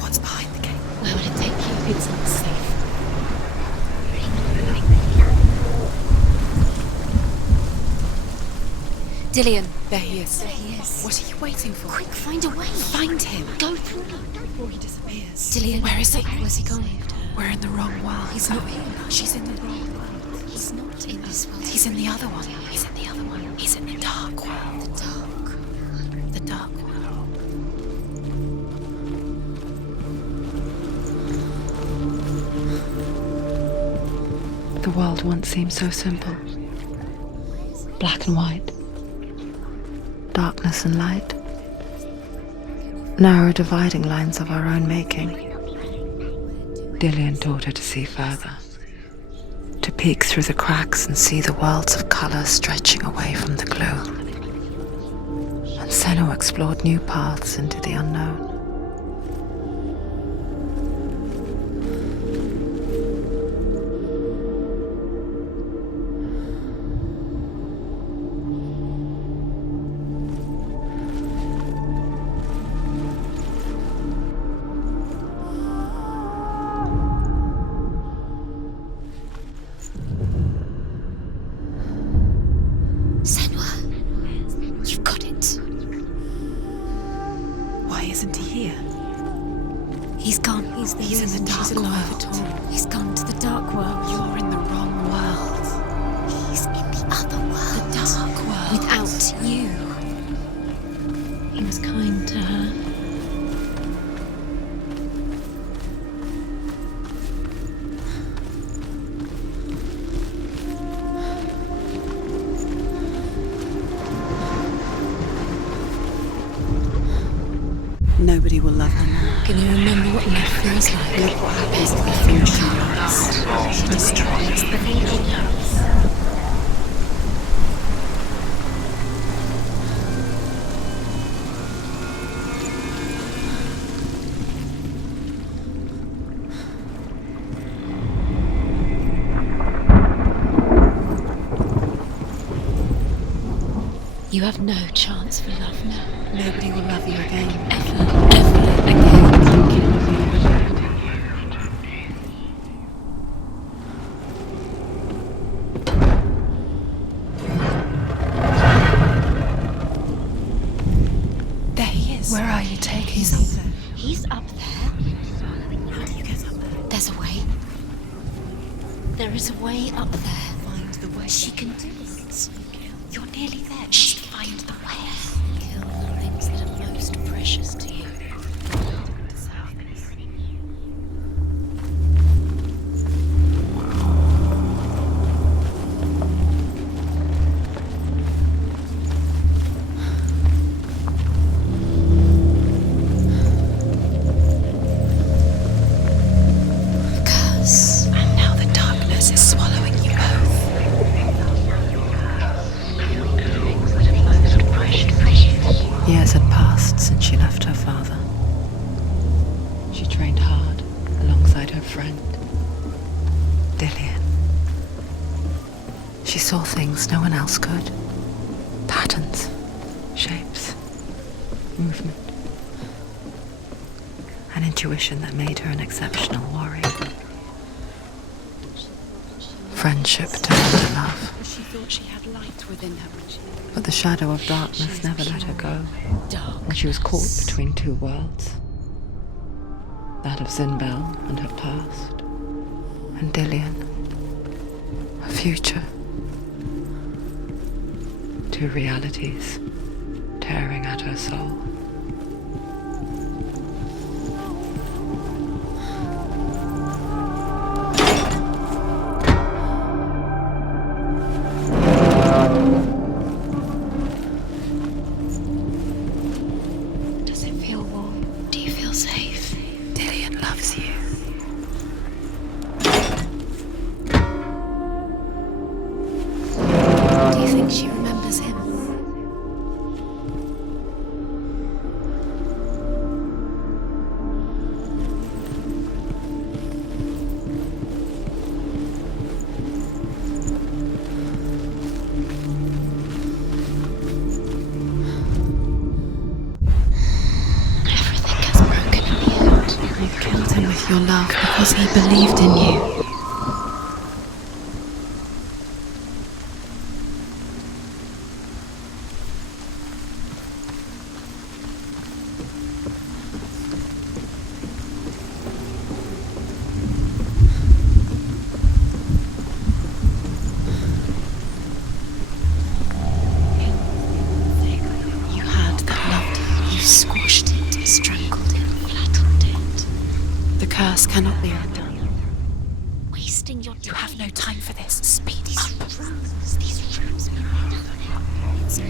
What's behind the gate? Where will it take you? It's not safe. Dillian. There he is. There he is. What are you waiting for? Quick, find a way. Find him. Go through before he disappears. Dillian, where is he? Where's he gone? We're in the wrong world. He's not here. She's in the wrong world. He's not in this world. He's in the other one. He's in the other one. He's in the dark world. The dark. The dark world. The world once seemed so simple. Black and white. Darkness and light. Narrow dividing lines of our own making. Dillian taught her to see further. To peek through the cracks and see the worlds of colour stretching away from the gloom. And Senua explored new paths into the unknown. Senua, you've got it. Why isn't he He's He's in the reason she's dark alive world. at all. He's gone to the dark world. You're in the wrong world. He's in the other world. The dark world. Without you. He was kind to her. Nobody will love her now. Can you remember what life feels like? Look what happens to the things she loves. She destroys the things she loves. You have no chance for love now. Nobody will love you again. Ever again. There he is. Where are you taking He's me? up there. He's up there. How do you get up there? There's a way. There is a way up there. Find the way. She can do this. You're nearly there. She Just can find the way. kill the things that are most precious to you. Curse. And now the darkness is swallowing you both. Years had passed since she left her father. She trained hard alongside her friend, Dillian. She saw things no one else could. Patterns, shapes, movement. An intuition that made her an exceptional warrior. Friendship turned to love. She thought she had light within her. But the shadow of darkness never let her go. And she was caught between two worlds. That of Zinbel and her past. And Dillian. Her future. Two realities tearing at her soul. Does it feel warm? Do you feel safe? Dillian loves you. Do you think she remembers him? Everything gets broken in the end. You killed him with your love because he believed in you. You had that loved you. You squashed it, strangled it, flattened it. The curse cannot be undone. Wasting your time. You have no time for this. Speed These up. rooms mean nothing. It's all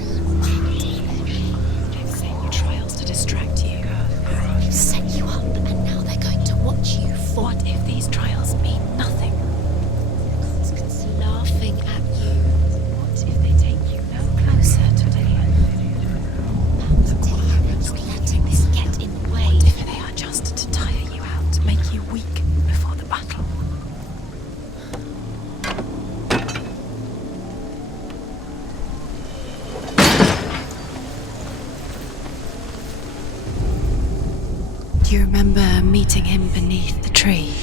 They've set you trials to distract you. They've set you up, and now they're going to watch you fall. What if these trials mean nothing? Constance laughing at you. What if they take you no closer to Dillian? You're letting this get in the way. What if they are just to tire you out, make you weak before the battle? Do you remember meeting him beneath the tree?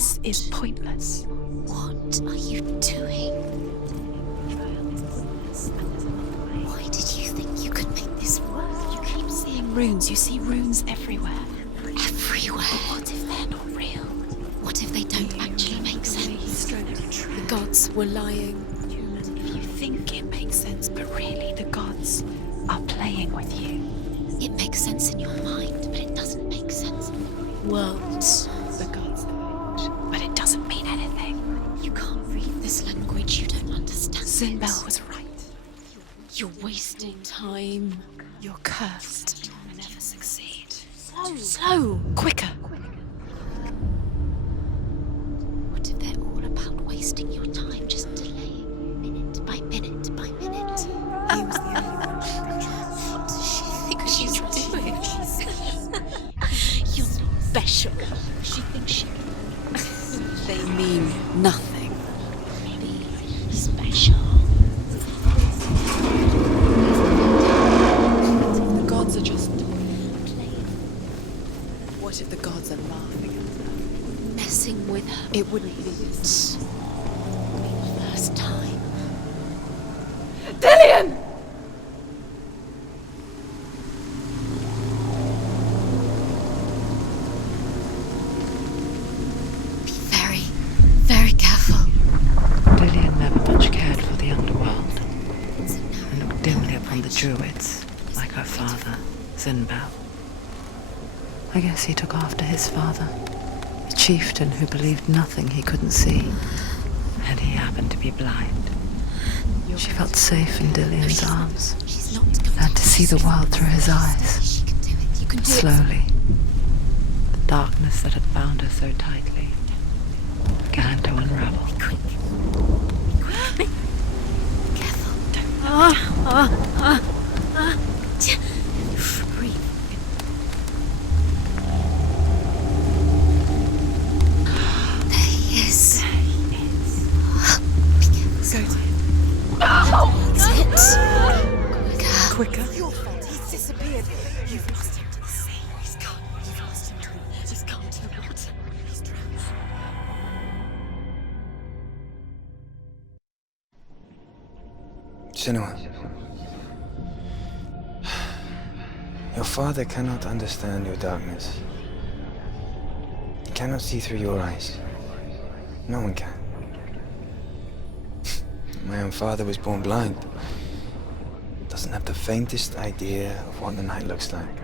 This is pointless. What are you doing? Why did you think you could make this work? You keep seeing runes. You see runes everywhere. Everywhere. But what if they're not real? What if they don't actually make sense? The gods were lying. If you think it makes sense, but really the gods are playing with you. It makes sense in your mind, but it doesn't make sense. Worlds. The gods but it doesn't mean anything. You can't read this language, you don't understand. Zinbel was right. You're wasting time. You're cursed. You'll never succeed. Slow. Quicker. What if they're all about wasting your time, just delaying minute by minute by minute? He was the only one. What does she think she's doing? You're special. She thinks she can. They mean nothing. Be special. The gods are just playing. What if the gods are laughing at her? Messing with her. It wouldn't be this. First time. Dillian! Be very, very careful. Dillian never much cared for the underworld It's a and narrow looked dimly upon the druids, like her father, Zinbel. I guess he took after his father, a chieftain who believed nothing he couldn't see, and he happened to be blind. She felt safe in Dillian's arms, She's not going and to see the world through his eyes. She can do it. You can do it. Slowly, the darkness that had bound her so tightly began to unravel. Careful. Breathe. There he is. Be careful. That's it. Quicker. Quicker. Your fault. He's disappeared. You've lost him to the sea. He's gone. You've lost him to He's gone to the water. He's drowned. Senua, your father cannot understand your darkness. He cannot see through your eyes. No one can. My own father was born blind. Doesn't have the faintest idea of what the night looks like.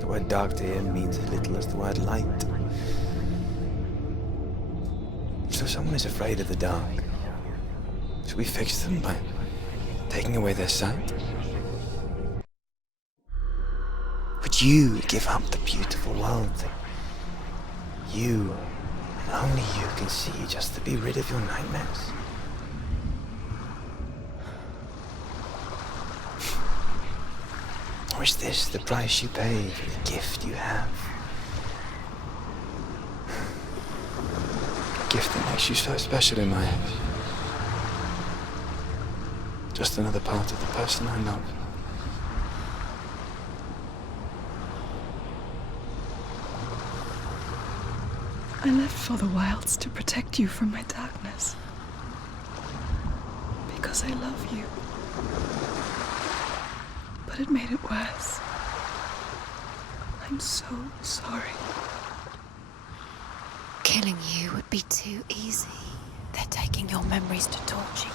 The word dark to him means as little as the word light. So someone is afraid of the dark. Should we fix them by taking away their sight? Would you give up the beautiful world that you and only you can see just to be rid of your nightmares? Or is this the price you pay for the gift you have? A gift that makes you so special in my eyes. Just another part of the person I love. I left for the wilds to protect you from my darkness. Because I love you. But it made it worse. I'm so sorry. Killing you would be too easy. They're taking your memories to torture you.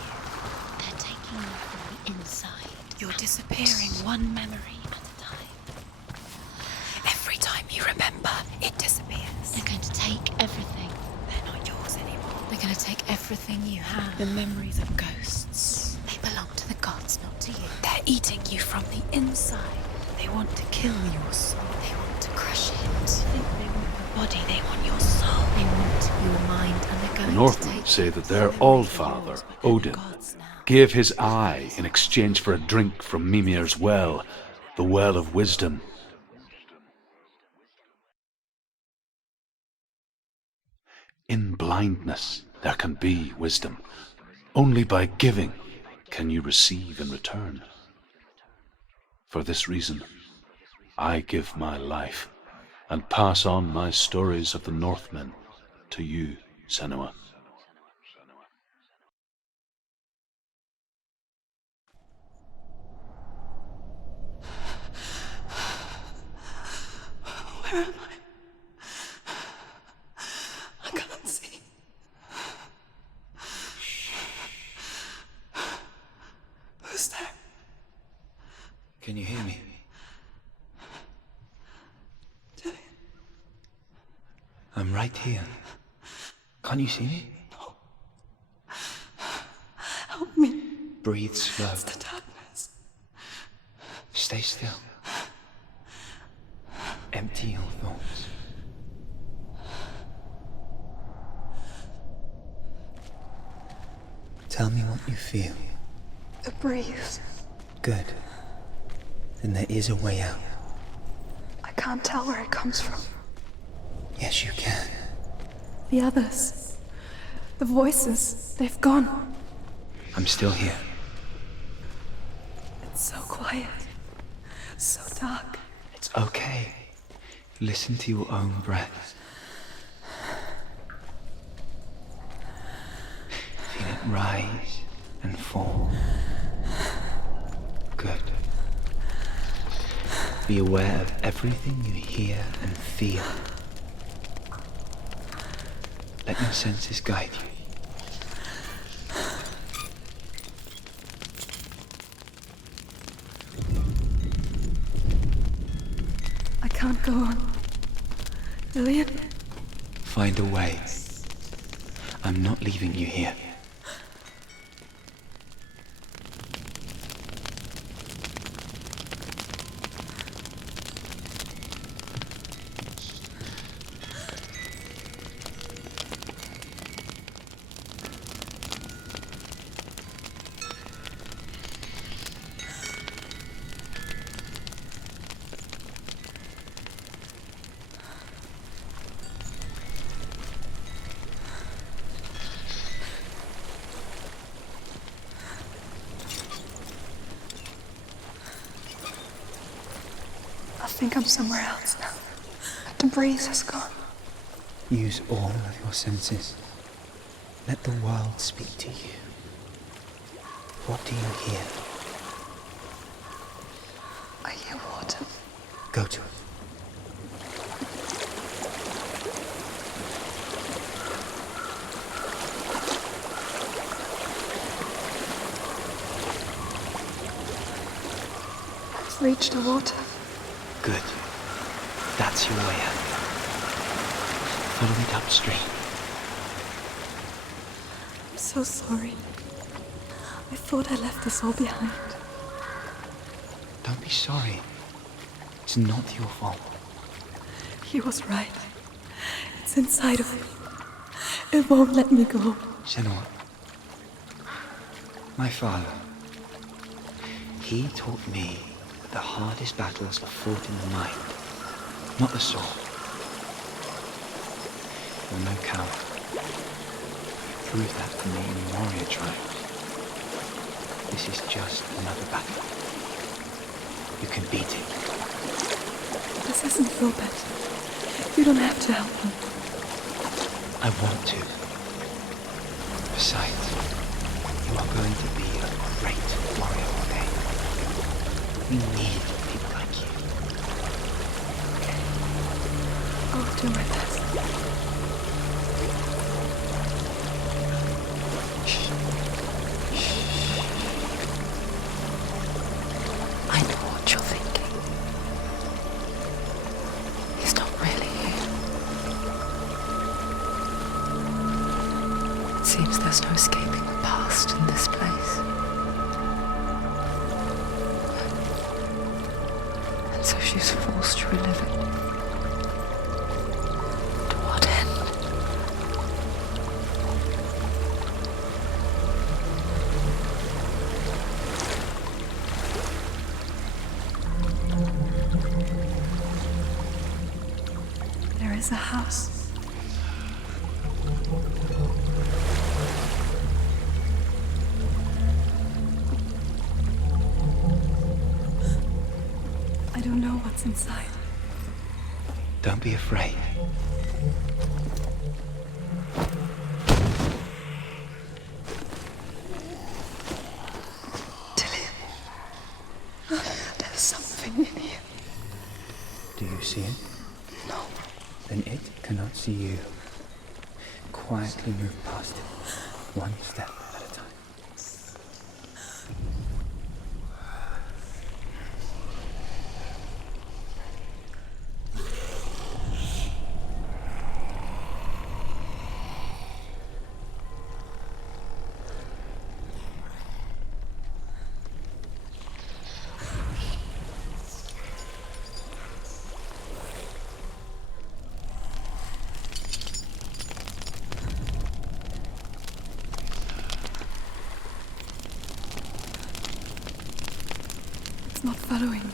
They're taking you from the inside. You're disappearing one memory at a time. Every time you remember, it disappears. They're going to take everything. They're not yours anymore. They're going to take everything you have. The memories of ghosts. They belong to the gods, not to you. They're eating you from the inside. They want to kill your soul. They want to crush it. They want your body. They want your soul. They want your mind, and they're The going to Northmen take say that their Allfather, Odin, gave his eye in exchange for a drink from Mimir's well, the well of wisdom. In blindness there can be wisdom. Only by giving can you receive in return. For this reason, I give my life and pass on my stories of the Northmen to you, Senua. Where am I? I can't see. Who's there? Can you hear me? I'm right here. Can't you see me? No. Help me. Breathe slow. It's the darkness. Stay still. Empty your thoughts. Tell me what you feel. The breeze. Good. Then there is a way out. I can't tell where it comes from. Yes, you can. The others. The voices. They've gone. I'm still here. It's so quiet. So dark. It's okay. Listen to your own breath. Feel it rise and fall. Good. Be aware of everything you hear and feel. Let your senses guide you. I can't go on. Lillian? Find a way. I'm not leaving you here. I think I'm somewhere else now. The breeze has gone. Use all of your senses. Let the world speak to you. What do you hear? I hear water. Go to it. I've reached the water. Good. That's your way out. Follow it upstream. I'm so sorry. I thought I left this all behind. Don't be sorry. It's not your fault. He was right. It's inside of me. It won't let me go. Senua. My father. He taught me that the hardest battles are fought in the mind, not the sword. You're no coward. You proved that to me in warrior tribes. This is just another battle. You can beat it. This isn't your battle. You don't have to help me. I want to. Besides, you are going to be a great warrior one day. We need people like you. Okay. I'll do my best. I know what you're thinking. He's not really here. It seems there's no escaping the past in this place. And so she's forced to relive it. To what end? There is a house. I don't know what's inside. Don't be afraid. Do you see it? No. Then it cannot see you. Quietly move past it, one step at a time. It's not following me.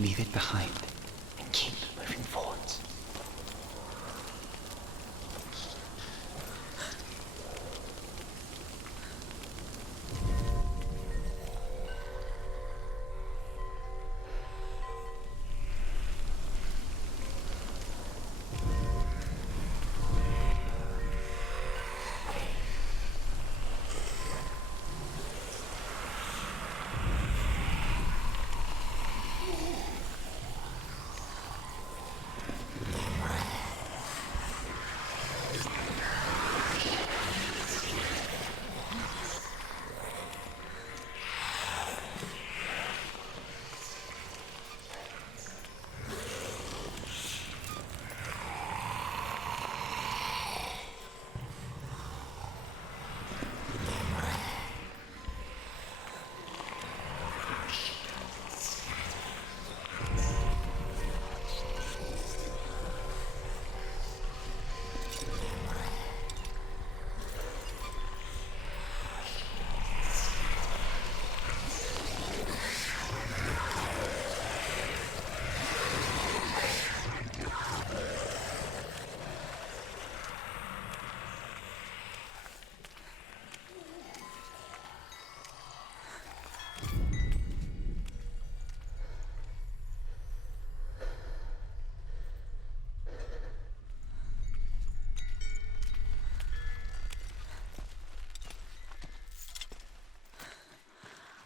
Leave it behind and keep moving forwards.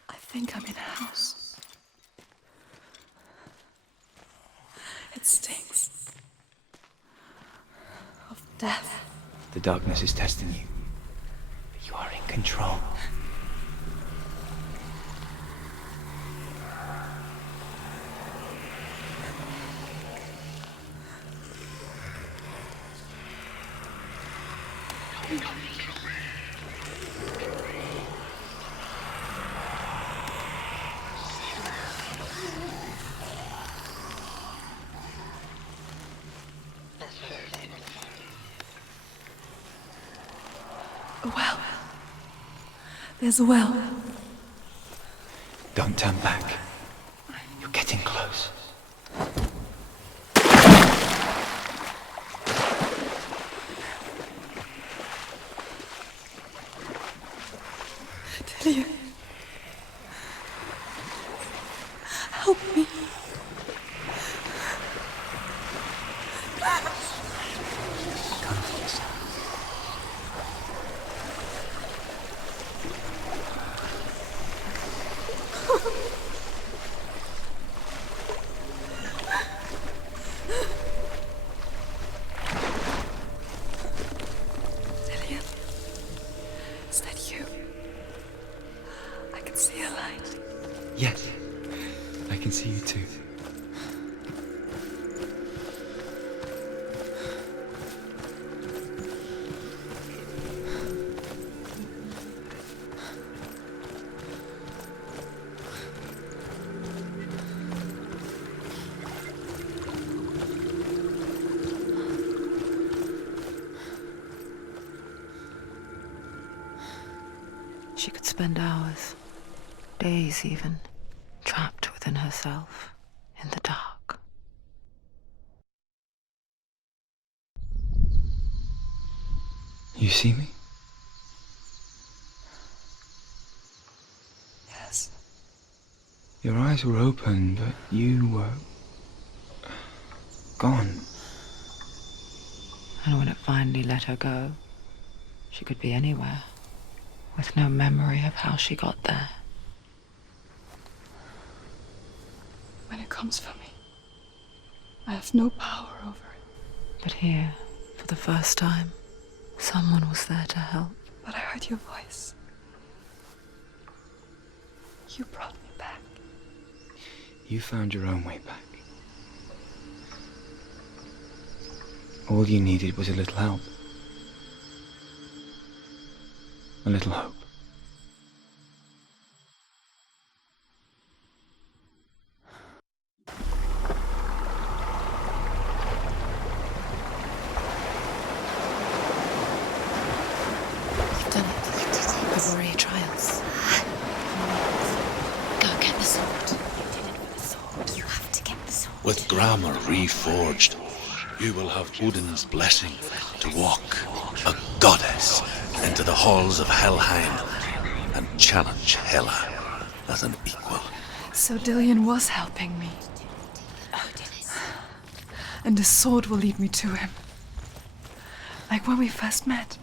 I think I'm in a house. It stinks of death. The darkness is testing you, but you are in control. A well. There's a well. Don't turn back. You're getting close. Delia. Help me. Come to yourself. Delia. Is that you? I can see a light. Yes, I can see you too. She could spend hours, days even, trapped within herself, in the dark. You see me? Yes. Your eyes were open, but you were gone. And when it finally let her go, she could be anywhere, with no memory of how she got there. When it comes for me, I have no power over it. But here, for the first time, someone was there to help. But I heard your voice. You brought me back. You found your own way back. All you needed was a little help. A little hope. You've done it. You did it. The warrior trials. Go get the sword. You did it with the sword. You have to get the sword. With grammar reforged, you will have Odin's blessing to walk, a goddess, into the halls of Helheim and challenge Hela as an equal. So Dillion was helping me. And the sword will lead me to him. Like when we first met.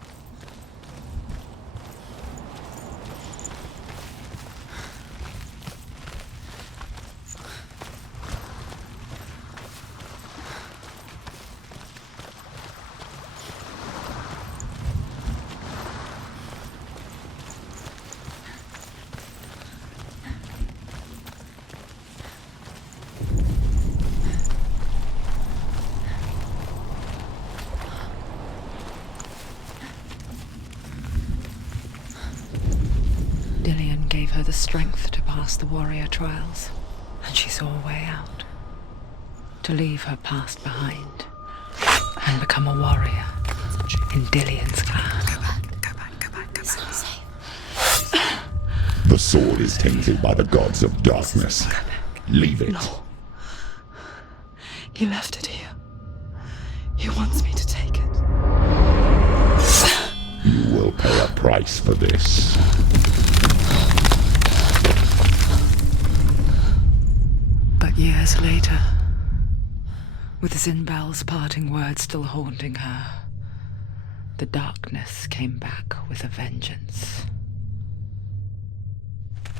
Dillion gave her the strength to pass the warrior trials, and she saw a way out. To leave her past behind and become a warrior in Dillion's clan. Go back. It's not safe. The sword is tainted by the gods of darkness. Leave it. No. He left it here. He wants me to take it. You will pay a price for this. But years later, with Zinbal's parting words still haunting her, the darkness came back with a vengeance.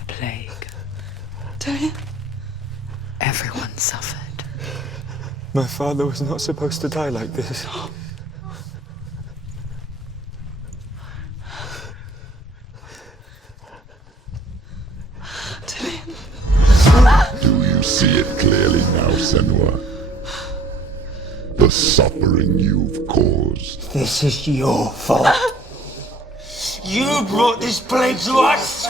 A plague. Dillion? Everyone suffered. My father was not supposed to die like this. Do you see it clearly now, Senua? The suffering you've caused. This is your fault. You brought this plague to us!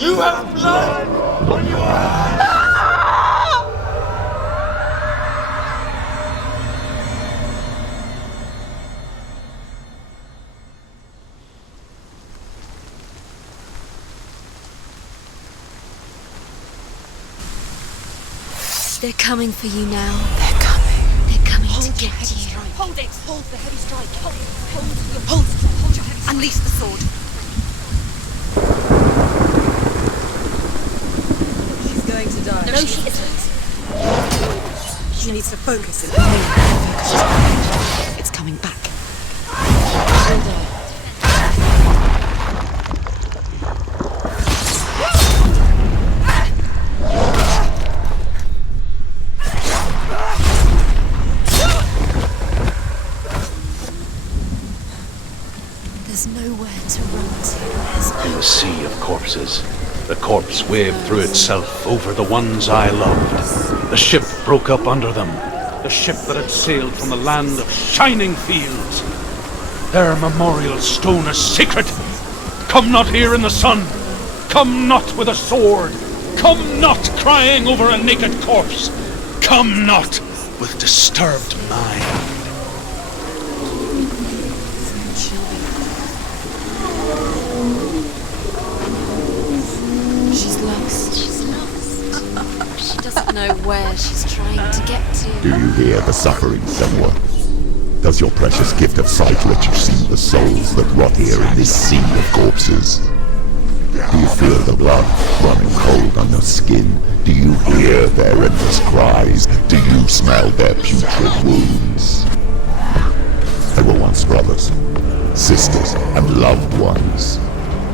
You have blood on your hands! They're coming for you now. They're coming. They're coming to get you. Hold it! Hold the heavy strike! Hold your heavy. Unleash the sword. She's going to die. No, she isn't. She needs to focus in. It's coming back. There's nowhere to run to. In the sea of corpses, the corpse waved through itself over the ones I loved. The ship broke up under them. The ship that had sailed from the land of shining fields. Their memorial stone is sacred. Come not here in the sun. Come not with a sword. Come not crying over a naked corpse. Come not with disturbed mind. She's lost. She doesn't know where she's trying to get to. Do you hear the suffering, Senua? Does your precious gift of sight let you see the souls that rot here in this sea of corpses? Do you feel the blood running cold on your skin? Do you hear their endless cries? Do you smell their putrid wounds? They were once brothers, sisters, and loved ones.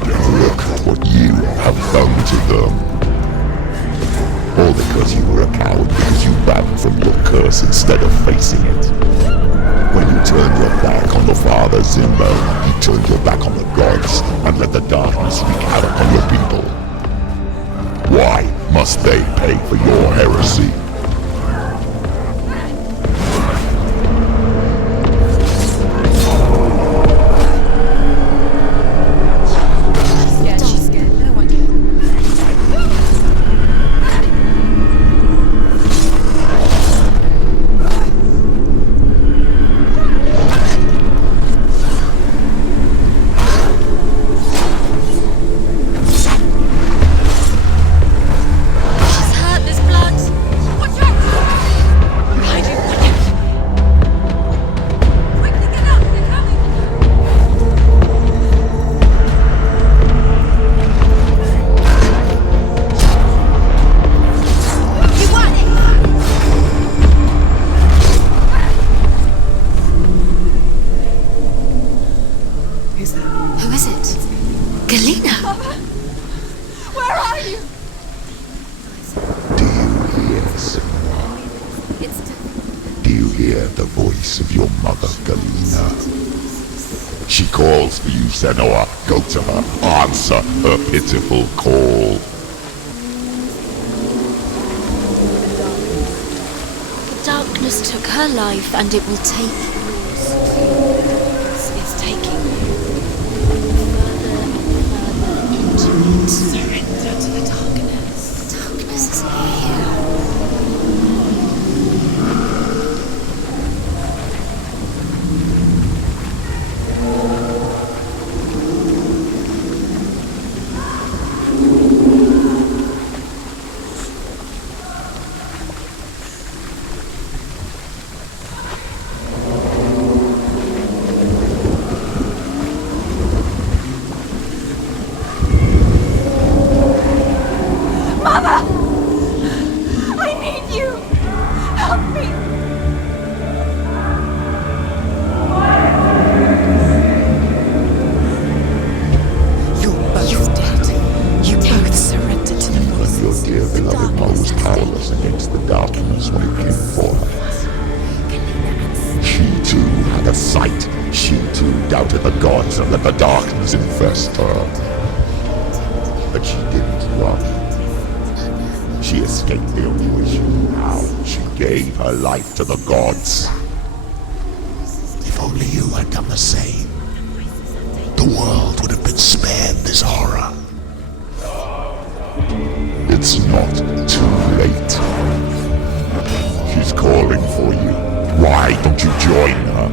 Look at what you have done to them. All because you were a coward because you ran from your curse instead of facing it. When you turned your back on the Father Zimbo, you turned your back on the gods and let the darkness wreak havoc on your people. Why must they pay for your heresy? Senua, go to her, answer her pitiful call. The darkness took her life and it will take yours. It's taking you further and further into it. Surrender to the darkness. The darkness is here. Life to the gods. If only you had done the same, the world would have been spared this horror. It's not too late. She's calling for you. Why don't you join her?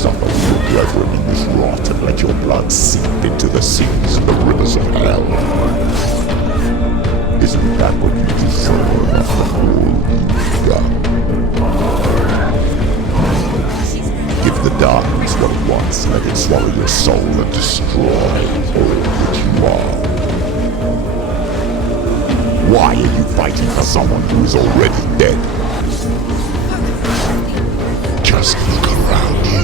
suffer your brethren in this rot and let your blood seep into the seas and the rivers of hell. Isn't that what you deserve after all you've done? Give the darkness what it wants, let it swallow your soul and destroy all that you are. Why are you fighting for someone who is already dead? Just look around you.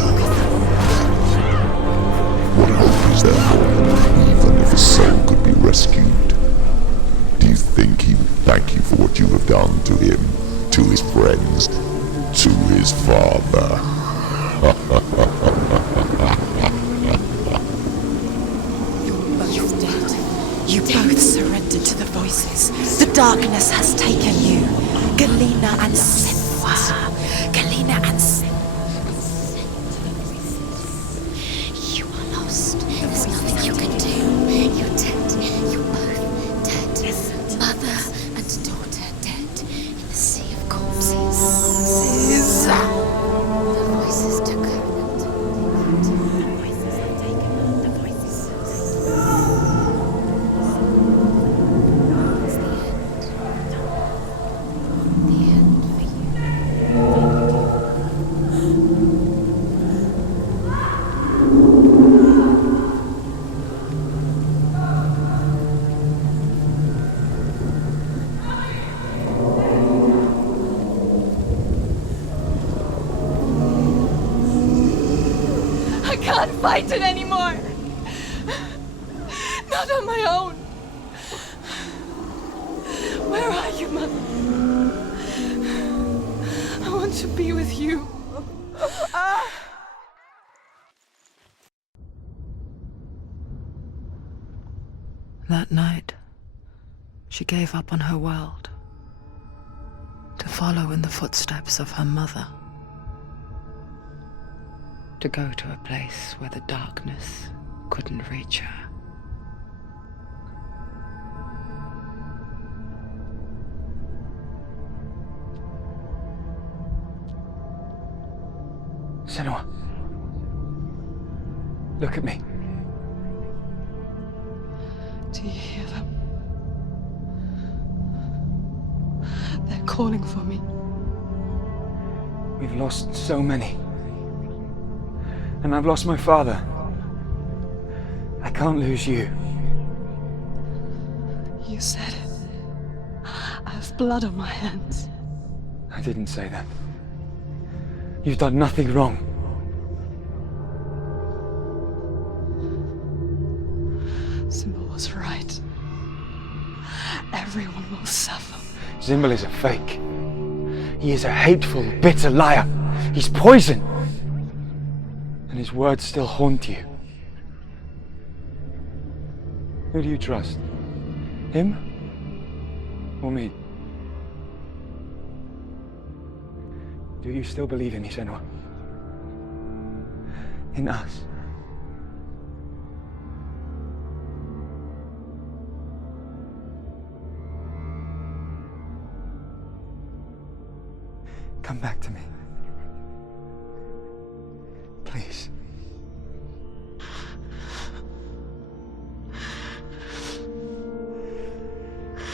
What hope is there for him, even if his soul could be rescued? Do you think he would thank you for what you have done to him, to his friends, to his father? You're dead. You both surrendered to the voices. The darkness has taken you. Galena and Senua. Galena and Senua. You are lost. There's nothing you can do. You're dead. You're both dead. Mother and daughter dead in the sea of corpses. The voices took her. The voices have taken her. The voices. It's the end. The end for you. I can't fight it anymore. Not on my own. Where are you, Mother? I want to be with you. That night, she gave up on her world to follow in the footsteps of her mother, to go to a place where the darkness couldn't reach her. Senua, look at me. Do you hear them? They're calling for me. We've lost so many. And I've lost my father. I can't lose you. You said it. I have blood on my hands. I didn't say that. You've done nothing wrong. Symbol was right. Everyone will suffer. Zimbel is a fake. He is a hateful, bitter liar. He's poison. And his words still haunt you. Who do you trust? Him? Or me? Do you still believe in me, Senua? In us? Come back to me. Please.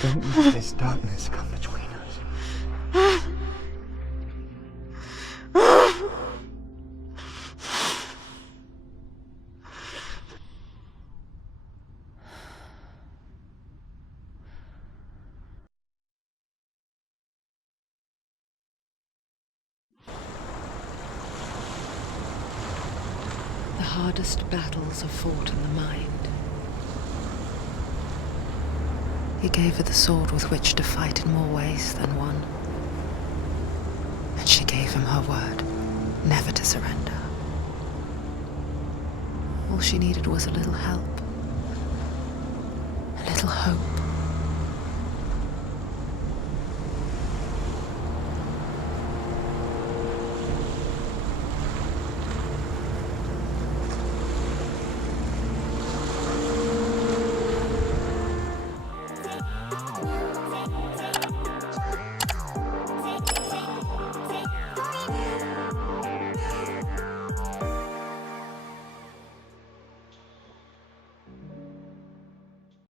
Don't let this darkness come between us. The hardest battles are fought in the mind. He gave her the sword with which to fight in more ways than one. And she gave him her word, never to surrender. All she needed was a little help, a little hope.